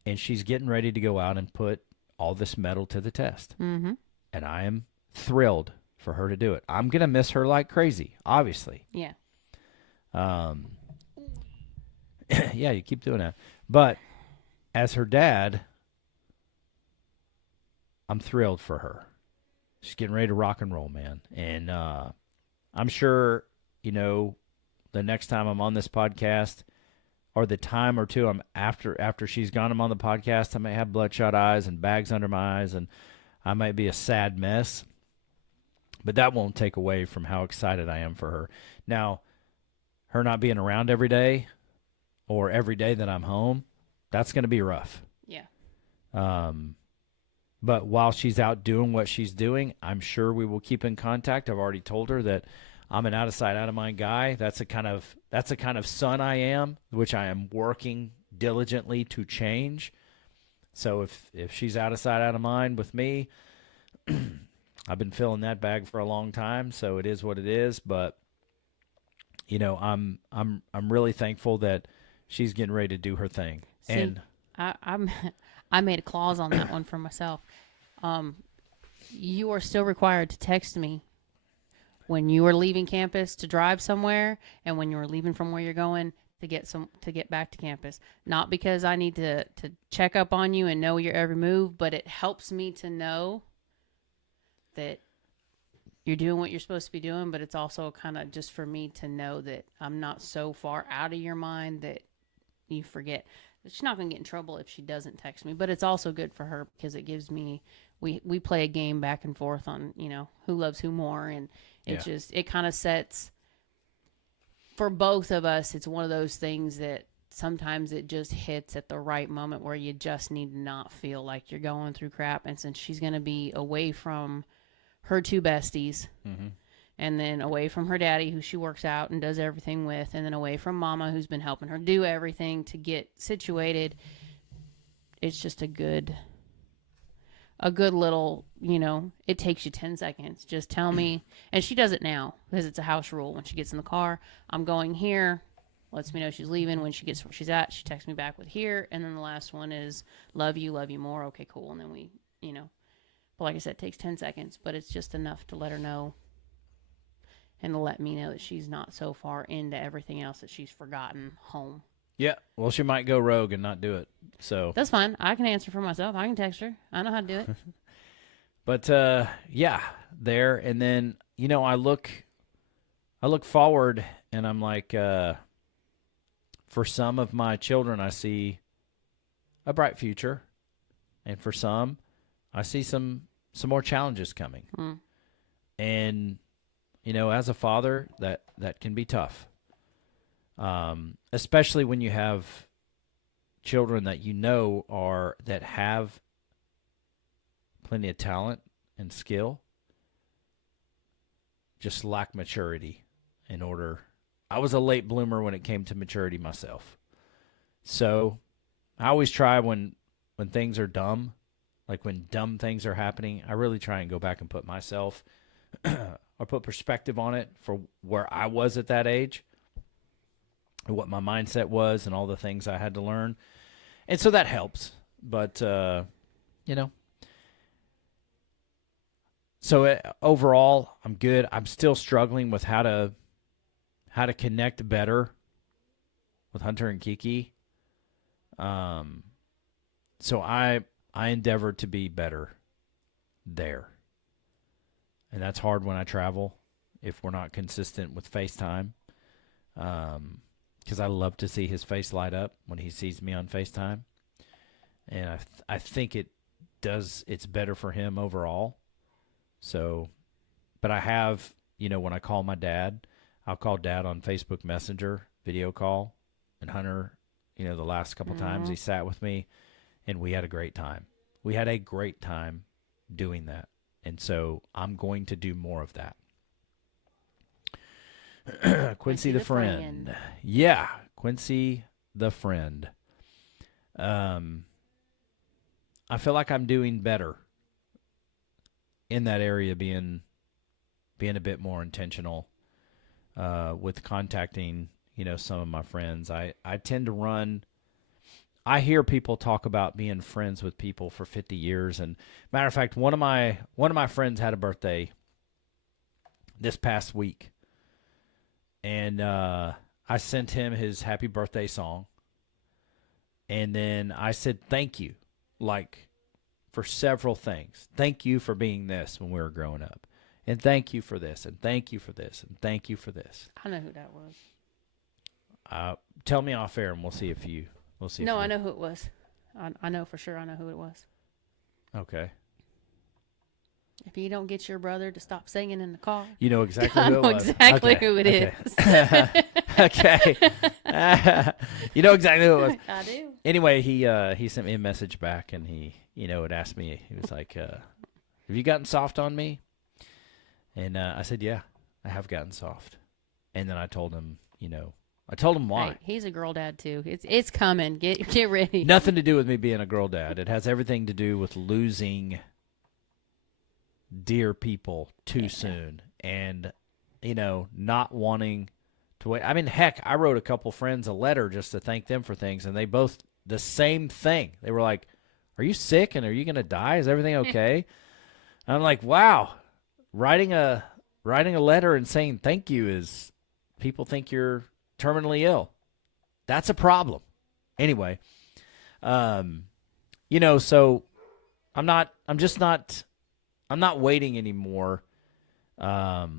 And she's getting ready to go out and put all this metal to the test. Mm-hmm. And I am thrilled for her to do it. I'm going to miss her like crazy, obviously. Yeah. Yeah, you keep doing that. But as her dad, I'm thrilled for her. She's getting ready to rock and roll, man. And I'm sure, the next time I'm on this podcast, or the time or two I'm after she's gone, I'm on the podcast, I may have bloodshot eyes and bags under my eyes, and I might be a sad mess. But that won't take away from how excited I am for her. Now, her not being around every day or every day that I'm home, that's going to be rough. Yeah. But while she's out doing what she's doing, I'm sure we will keep in contact. I've already told her that I'm an out of sight, out of mind guy. That's the kind of son I am, which I am working diligently to change. So if she's out of sight, out of mind with me, I've been filling that bag for a long time, so it is what it is. But I'm really thankful that she's getting ready to do her thing. See, and I made a clause on that one for myself. You are still required to text me when you are leaving campus to drive somewhere, and when you are leaving from where you're going to get back to campus. Not because I need to check up on you and know your every move, but it helps me to know that you're doing what you're supposed to be doing, but it's also kind of just for me to know that I'm not so far out of your mind that you forget. She's not going to get in trouble if she doesn't text me, but it's also good for her because it gives me, we play a game back and forth on, who loves who more. And it kind of sets, for both of us, it's one of those things that sometimes it just hits at the right moment where you just need to not feel like you're going through crap. And since she's going to be away from her two besties, Mm-hmm. and then away from her daddy, who she works out and does everything with, and then away from mama, who's been helping her do everything to get situated, it's just a good little, it takes you 10 seconds. Just tell me. And she does it now because it's a house rule. When she gets in the car, I'm going here. Lets me know she's leaving. When she gets where she's at, she texts me back with here. And then the last one is love you more. Okay, cool. And then we, but like I said, it takes 10 seconds, but it's just enough to let her know and to let me know that she's not so far into everything else that she's forgotten home. Yeah. Well, she might go rogue and not do it. So that's fine. I can answer for myself. I can text her. I know how to do it. But yeah, there. And then, I look forward and I'm like, for some of my children, I see a bright future. And for some, I see some more challenges coming. Mm. And, as a father, that can be tough. Especially when you have children that that have plenty of talent and skill, just lack maturity in order. I was a late bloomer when it came to maturity myself. So I always try when things are dumb, like when dumb things are happening, I really try and go back and put myself or put perspective on it for where I was at that age, what my mindset was and all the things I had to learn. And so that helps. But, so overall, I'm good. I'm still struggling with how to connect better with Hunter and Kiki. So I endeavor to be better there. And that's hard when I travel if we're not consistent with FaceTime. Because I love to see his face light up when he sees me on FaceTime. And I think it's better for him overall. So, but I have, when I call my dad, I'll call Dad on Facebook Messenger, video call. And Hunter, the last couple times he sat with me and we had a great time. We had a great time doing that. And so I'm going to do more of that. Quincy the friend. Yeah, Quincy the friend. I feel like I'm doing better in that area, being a bit more intentional with contacting, some of my friends. I tend to run. I hear people talk about being friends with people for 50 years, and matter of fact, one of my friends had a birthday this past week. And I sent him his happy birthday song. And then I said, thank you, for several things. Thank you for being this when we were growing up. And thank you for this, and thank you for this, and thank you for this. I know who that was. Tell me off air, and we'll see if you... No, I know who it was. I know for sure I know who it was. Okay. If you don't get your brother to stop singing in the car. You know exactly who it was. I know exactly who it is. Okay. You know exactly who it was. I do. Anyway, he sent me a message back, and he, had asked me, he was like, have you gotten soft on me? And I said, yeah, I have gotten soft. And then I told him, why. Hey, he's a girl dad too. It's coming. Get ready. Nothing to do with me being a girl dad. It has everything to do with losing dear people too soon, and not wanting to wait. I mean, heck, I wrote a couple friends a letter just to thank them for things, and they both the same thing. They were like, "Are you sick? And are you gonna die? Is everything okay?" I'm like, "Wow, writing a letter and saying thank you is people think you're terminally ill. That's a problem." Anyway, so I'm not waiting anymore to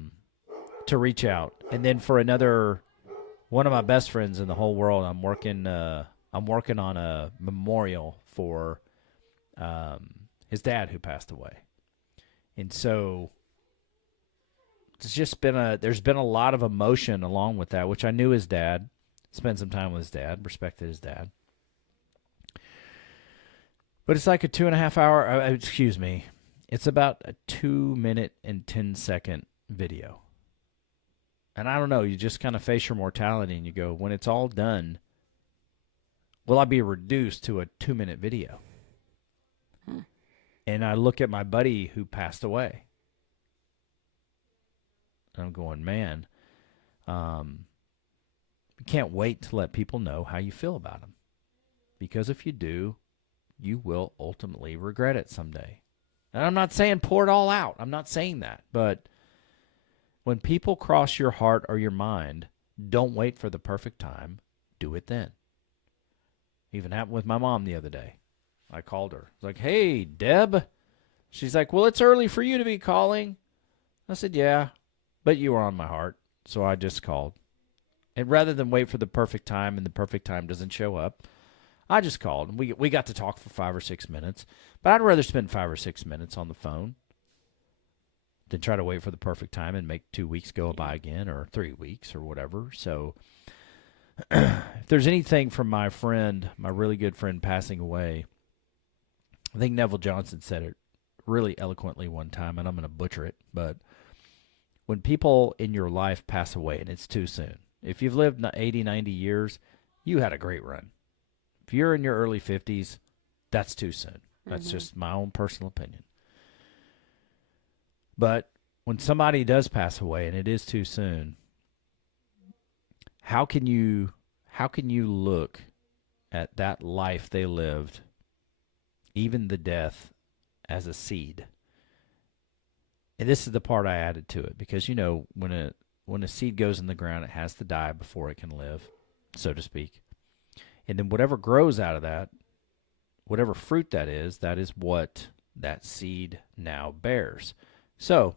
reach out. And then for one of my best friends in the whole world, I'm working on a memorial for his dad who passed away. And so there's been a lot of emotion along with that, which I knew his dad. spend some time with his dad, respected his dad. But it's like a 2.5 hour, excuse me, it's about a 2 minute and 10-second video. And I don't know, you just kind of face your mortality and you go, when it's all done, will I be reduced to a 2-minute video? And I look at my buddy who passed away. And I'm going, man, you can't wait to let people know how you feel about them. Because if you do, you will ultimately regret it someday. And I'm not saying pour it all out. I'm not saying that. But when people cross your heart or your mind, don't wait for the perfect time. Do it then. Even happened with my mom the other day. I called her. I was like, hey, Deb. She's like, well, it's early for you to be calling. I said, yeah, but you were on my heart. So I just called. And rather than wait for the perfect time and the perfect time doesn't show up, I just called. We got to talk for 5 or 6 minutes. But I'd rather spend 5 or 6 minutes on the phone than try to wait for the perfect time and make 2 weeks go by again or 3 weeks or whatever. So if there's anything from my friend, my really good friend passing away, I think Neville Johnson said it really eloquently one time, and I'm going to butcher it, but when people in your life pass away and it's too soon, if you've lived 80, 90 years, you had a great run. If you're in your early 50s, that's too soon. That's just my own personal opinion. But when somebody does pass away and it is too soon, how can you look at that life they lived, even the death, as a seed? And this is the part I added to it, because when a seed goes in the ground, it has to die before it can live, so to speak. And then whatever grows out of that, whatever fruit that is what that seed now bears. So,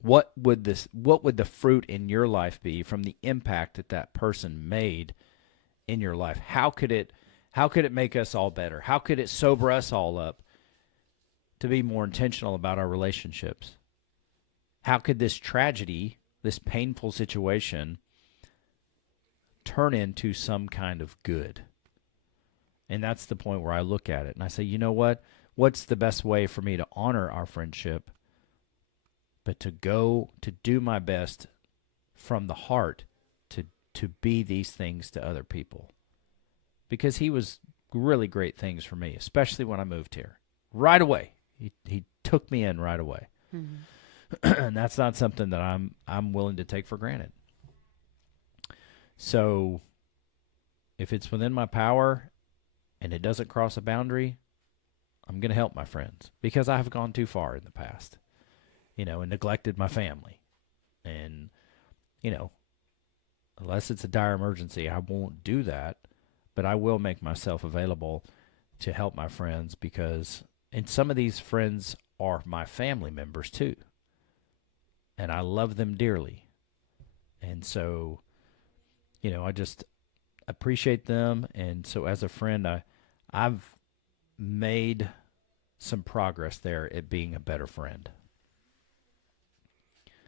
what would the fruit in your life be from the impact that person made in your life? How could it make us all better? How could it sober us all up to be more intentional about our relationships? How could this tragedy, this painful situation, turn into some kind of good? And that's the point where I look at it and I say, you know what? What's the best way for me to honor our friendship, but to go to do my best from the heart to be these things to other people? Because he was really great things for me, especially when I moved here. Right away. He took me in right away. And that's not something that I'm willing to take for granted. So if it's within my power and it doesn't cross a boundary, I'm going to help my friends, because I have gone too far in the past, and neglected my family. And, unless it's a dire emergency, I won't do that, but I will make myself available to help my friends, and some of these friends are my family members too. And I love them dearly. And so, I just appreciate them. And so as a friend, I've made some progress there at being a better friend.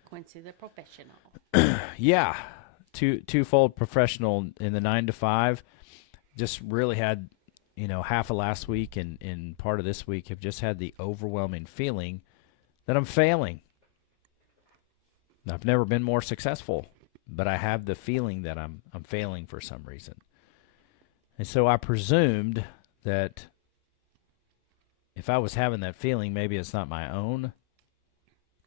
Quincy, the professional. Yeah. Twofold professional in the 9 to 5. Just really had, half of last week and part of this week have just had the overwhelming feeling that I'm failing. I've never been more successful, but I have the feeling that I'm failing for some reason. And so I presumed that if I was having that feeling, maybe it's not my own,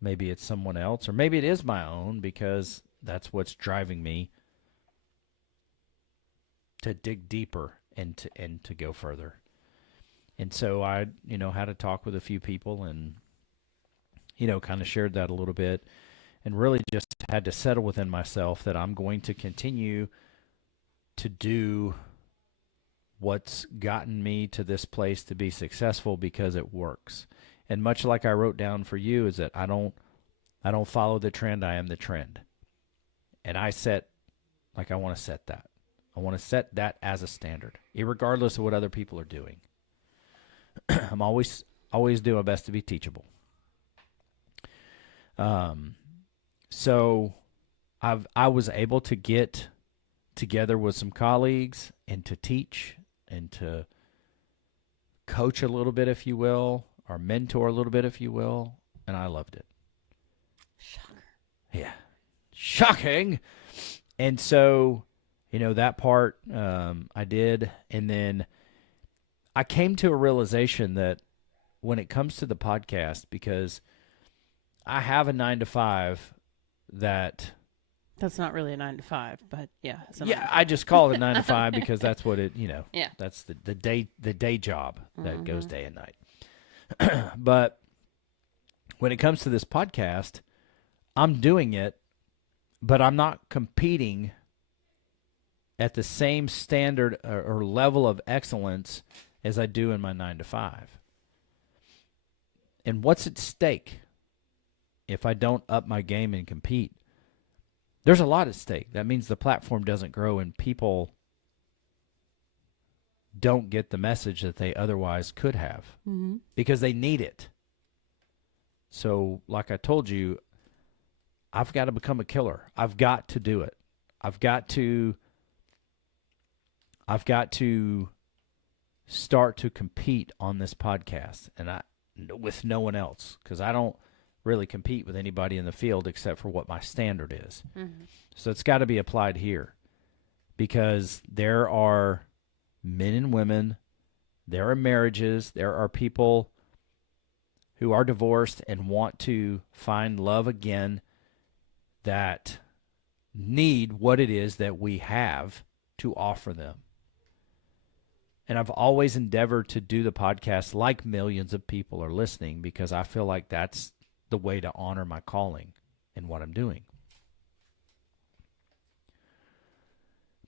maybe it's someone else, or maybe it is my own, because that's what's driving me to dig deeper and to go further. And so I, had a talk with a few people and, kind of shared that a little bit, and really just had to settle within myself that I'm going to continue to do what's gotten me to this place to be successful, because it works. And much like I wrote down for you, is that I don't follow the trend, I am the trend. And I want to set that. I want to set that as a standard, regardless of what other people are doing. I'm always do my best to be teachable. So I was able to get together with some colleagues and to teach and to coach a little bit, if you will, or mentor a little bit, if you will. And I loved it. Shocker. Yeah. Shocking. And so, that part I did. And then I came to a realization that when it comes to the podcast, because I have a 9 to 5 that... That's not really a 9 to 5, but yeah. Yeah, I just call it 9 to 5 because that's what it, Yeah. that's the day job that goes day and night. But when it comes to this podcast, I'm doing it, but I'm not competing at the same standard or level of excellence as I do in my 9 to 5. And what's at stake if I don't up my game and compete? There's a lot at stake. That means the platform doesn't grow and people don't get the message that they otherwise could have because they need it. So, like I told you, I've got to become a killer. I've got to do it. I've got to start to compete on this podcast and with no one else, because I don't really compete with anybody in the field except for what my standard is. So it's got to be applied here, because there are men and women, there are marriages, there are people who are divorced and want to find love again that need what it is that we have to offer them. And I've always endeavored to do the podcast like millions of people are listening, because I feel like that's the way to honor my calling and what I'm doing.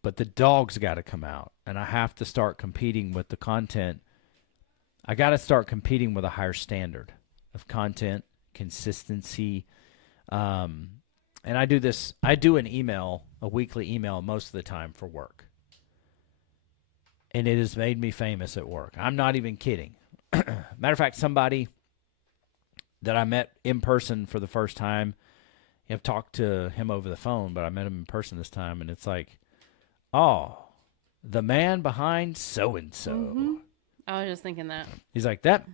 But the dog's got to come out, and I have to start competing with the content. I got to start competing with a higher standard of content, consistency. And I do an email, a weekly email most of the time for work. And it has made me famous at work. I'm not even kidding. Matter of fact, somebody that I met in person for the first time, I've talked to him over the phone, but I met him in person this time, and it's like, oh, the man behind so-and-so. I was just thinking that. He's like, that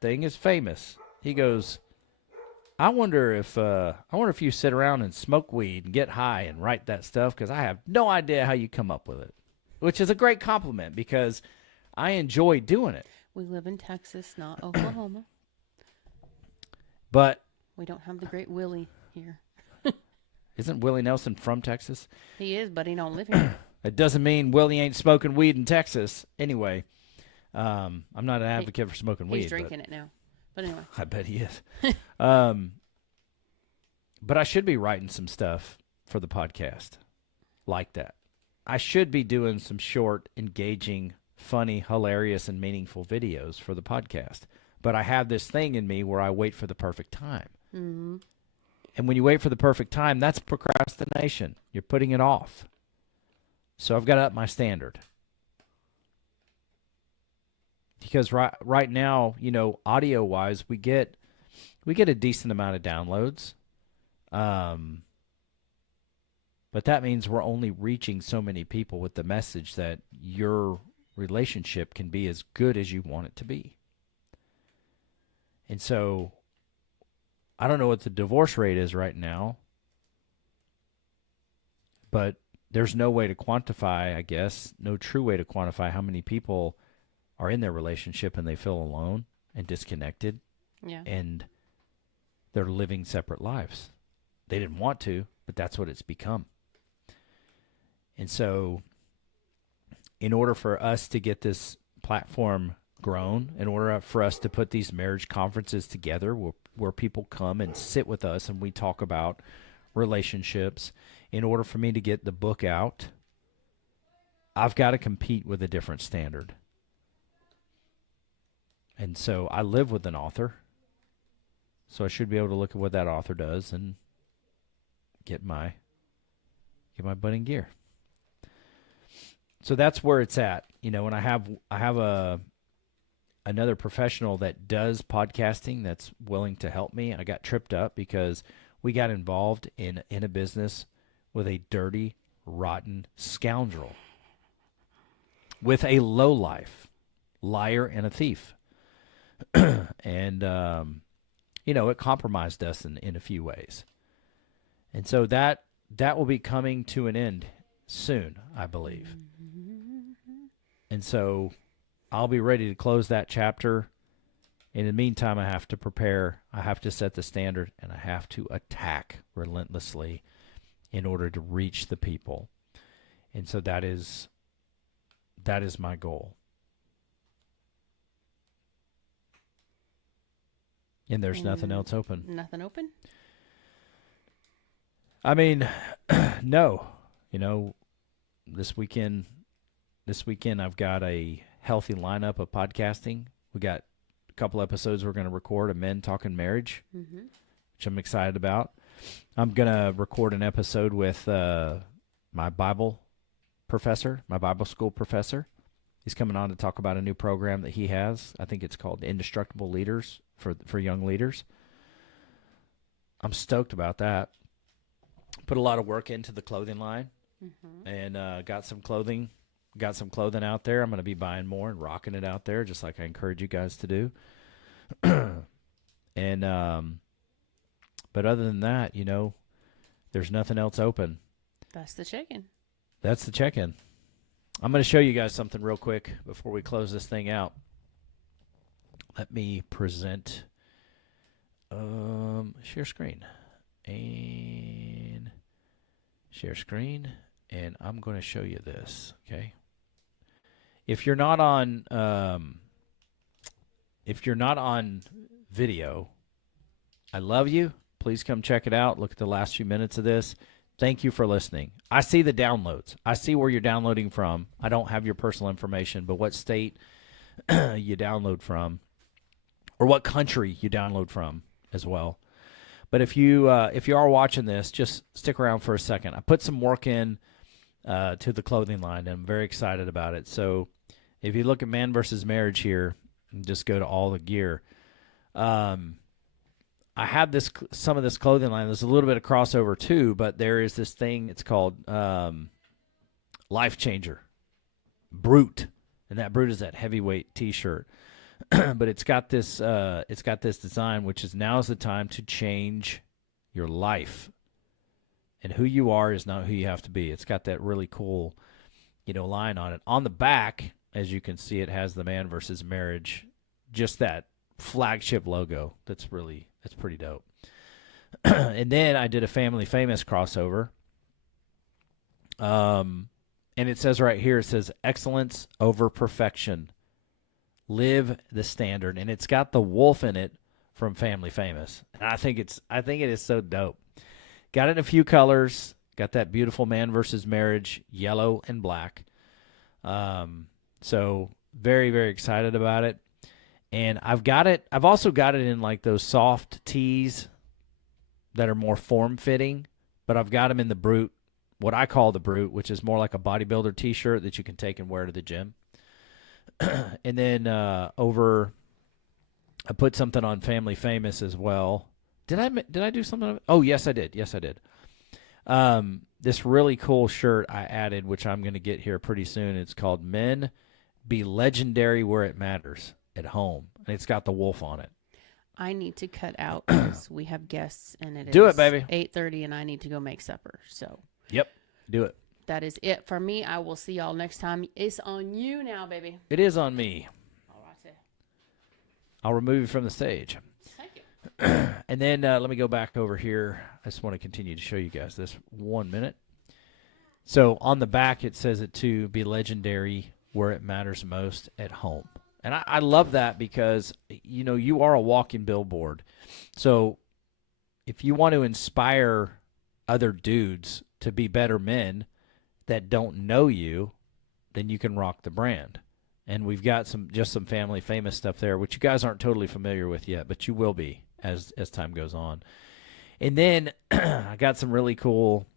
thing is famous. He goes, I wonder if you sit around and smoke weed and get high and write that stuff, because I have no idea how you come up with it. Which is a great compliment, because I enjoy doing it. We live in Texas, not Oklahoma. But we don't have the great Willie here. Isn't Willie Nelson from Texas? He is, but he don't live here. It doesn't mean Willie ain't smoking weed in Texas. Anyway, I'm not an advocate for smoking weed. He's drinking it now. But anyway. I bet he is. But I should be writing some stuff for the podcast like that. I should be doing some short, engaging, funny, hilarious, and meaningful videos for the podcast. But I have this thing in me where I wait for the perfect time. Mm-hmm. And when you wait for the perfect time, that's procrastination. You're putting it off. So I've got to up my standard. Because right now, audio-wise, we get a decent amount of downloads. But that means we're only reaching so many people with the message that your relationship can be as good as you want it to be. And so I don't know what the divorce rate is right now, but there's no way to quantify, I guess, no true way to quantify how many people are in their relationship and they feel alone and disconnected. Yeah. And they're living separate lives. They didn't want to, but that's what it's become. And so in order for us to get this platform grown, in order for us to put these marriage conferences together where people come and sit with us and we talk about relationships, in order for me to get the book out, I've got to compete with a different standard. And so I live with an author, so I should be able to look at what that author does and get my butt in gear. So that's where it's at, and I have another professional that does podcasting that's willing to help me. I got tripped up because we got involved in a business with a dirty, rotten scoundrel with a lowlife, liar, and a thief. And, it compromised us in a few ways. And so that will be coming to an end soon, I believe. And so I'll be ready to close that chapter. In the meantime, I have to prepare, I have to set the standard, and I have to attack relentlessly in order to reach the people. And so that is my goal. And there's nothing else open. Nothing open? I mean, no. This weekend I've got a healthy lineup of podcasting. We got a couple episodes we're going to record of Men Talking Marriage, which I'm excited about. I'm going to record an episode with my Bible school professor. He's coming on to talk about a new program that he has. I think it's called Indestructible Leaders for young leaders. I'm stoked about that. Put a lot of work into the clothing line, and got some clothing out there. I'm going to be buying more and rocking it out there, just like I encourage you guys to do. And but other than that, there's nothing else open. That's the check-in. That's the check-in. I'm going to show you guys something real quick before we close this thing out. Let me present share screen. And share screen. And I'm going to show you this, okay? If you're not on video, I love you. Please come check it out. Look at the last few minutes of this. Thank you for listening. I see the downloads. I see where you're downloading from. I don't have your personal information, but what state you download from, or what country you download from as well. But if you are watching this, just stick around for a second. I put some work in to the clothing line, and I'm very excited about it. So if you look at Man versus Marriage here, and just go to all the gear. I have some of this clothing line. There's a little bit of crossover too, but there is this thing. It's called Life Changer, Brute, and that Brute is that heavyweight T-shirt. But it's got this design, which is now's the time to change your life, and who you are is not who you have to be. It's got that really cool, line on it. On the back, as you can see, it has the Man versus Marriage, just that flagship logo. That's pretty dope. And then I did a Family Famous crossover. And it says right here, it says excellence over perfection. Live the standard. And it's got the wolf in it from Family Famous. And I think it is so dope. Got it in a few colors. Got that beautiful Man versus Marriage, yellow and black. So very, very excited about it. And I've also got it in like those soft tees that are more form-fitting, but I've got them in the Brute, what I call the Brute, which is more like a bodybuilder T-shirt that you can take and wear to the gym. And then I put something on Family Famous as well. Did I do something? Oh, yes, I did. This really cool shirt I added, which I'm going to get here pretty soon. It's called Men Be Legendary Where It Matters at Home, and it's got the wolf on it. I need to cut out because we have guests, and it do is it, baby. 8:30, and I need to go make supper. So yep, do it. That is it for me. I will see y'all next time. It's on you now, baby. It is on me. All right. I'll remove you from the stage. Thank you. And then let me go back over here. I just want to continue to show you guys this 1 minute. So on the back, it says it to be legendary where it matters most at home. And I love that because, you are a walking billboard. So if you want to inspire other dudes to be better men that don't know you, then you can rock the brand. And we've got some Family Famous stuff there, which you guys aren't totally familiar with yet, but you will be as time goes on. And then I got some really cool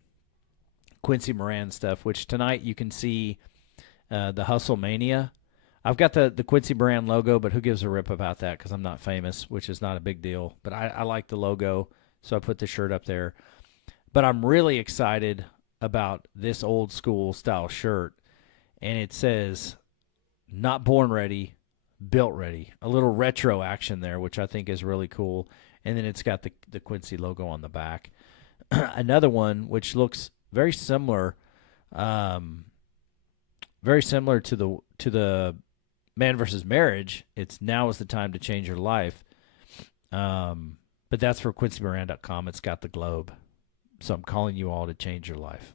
Quincy Moran stuff, which tonight you can see the Hustle Mania. I've got the Quincy brand logo, but who gives a rip about that because I'm not famous, which is not a big deal. But I like the logo, so I put the shirt up there. But I'm really excited about this old school style shirt, and it says, "Not born ready, built ready." A little retro action there, which I think is really cool. And then it's got the Quincy logo on the back. Another one which looks very similar, to the Man versus Marriage. It's "Now is the time to change your life." But that's for QuincyMoran.com. It's got the globe. So I'm calling you all to change your life.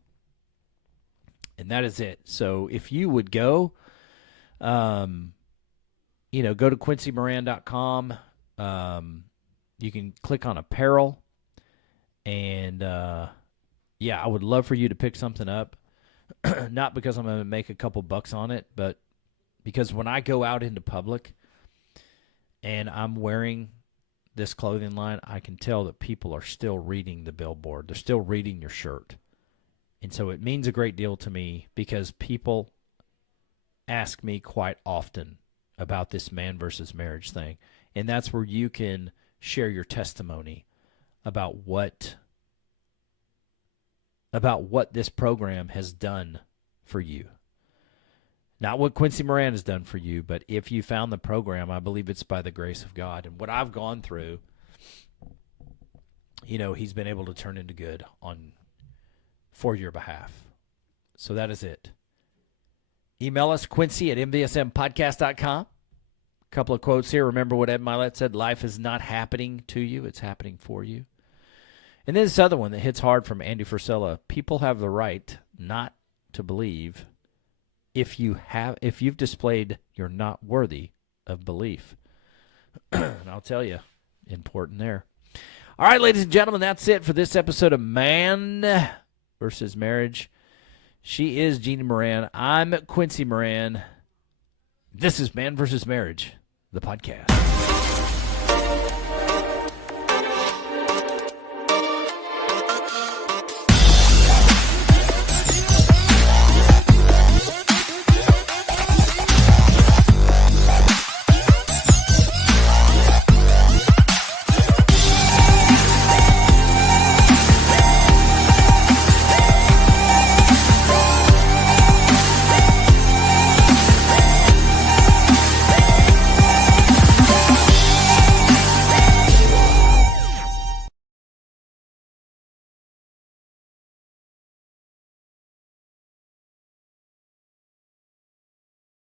And that is it. So if you would go, go to QuincyMoran.com. You can click on apparel. And, I would love for you to pick something up. Not because I'm going to make a couple bucks on it, but because when I go out into public and I'm wearing this clothing line, I can tell that people are still reading the billboard. They're still reading your shirt. And so it means a great deal to me because people ask me quite often about this Man versus Marriage thing. And that's where you can share your testimony about what this program has done for you. Not what Quincy Moran has done for you, but if you found the program, I believe it's by the grace of God. And what I've gone through, he's been able to turn into good for your behalf. So that is it. Email us, Quincy at mvsmpodcast.com. A couple of quotes here. Remember what Ed Milet said, life is not happening to you, it's happening for you. And then this other one that hits hard from Andy Frisella. People have the right not to believe if you've displayed you're not worthy of belief. And I'll tell you, important there. All right, ladies and gentlemen, that's it for this episode of Man versus Marriage. She is Jeanne Moran. I'm Quincy Moran. This is Man versus Marriage, the podcast.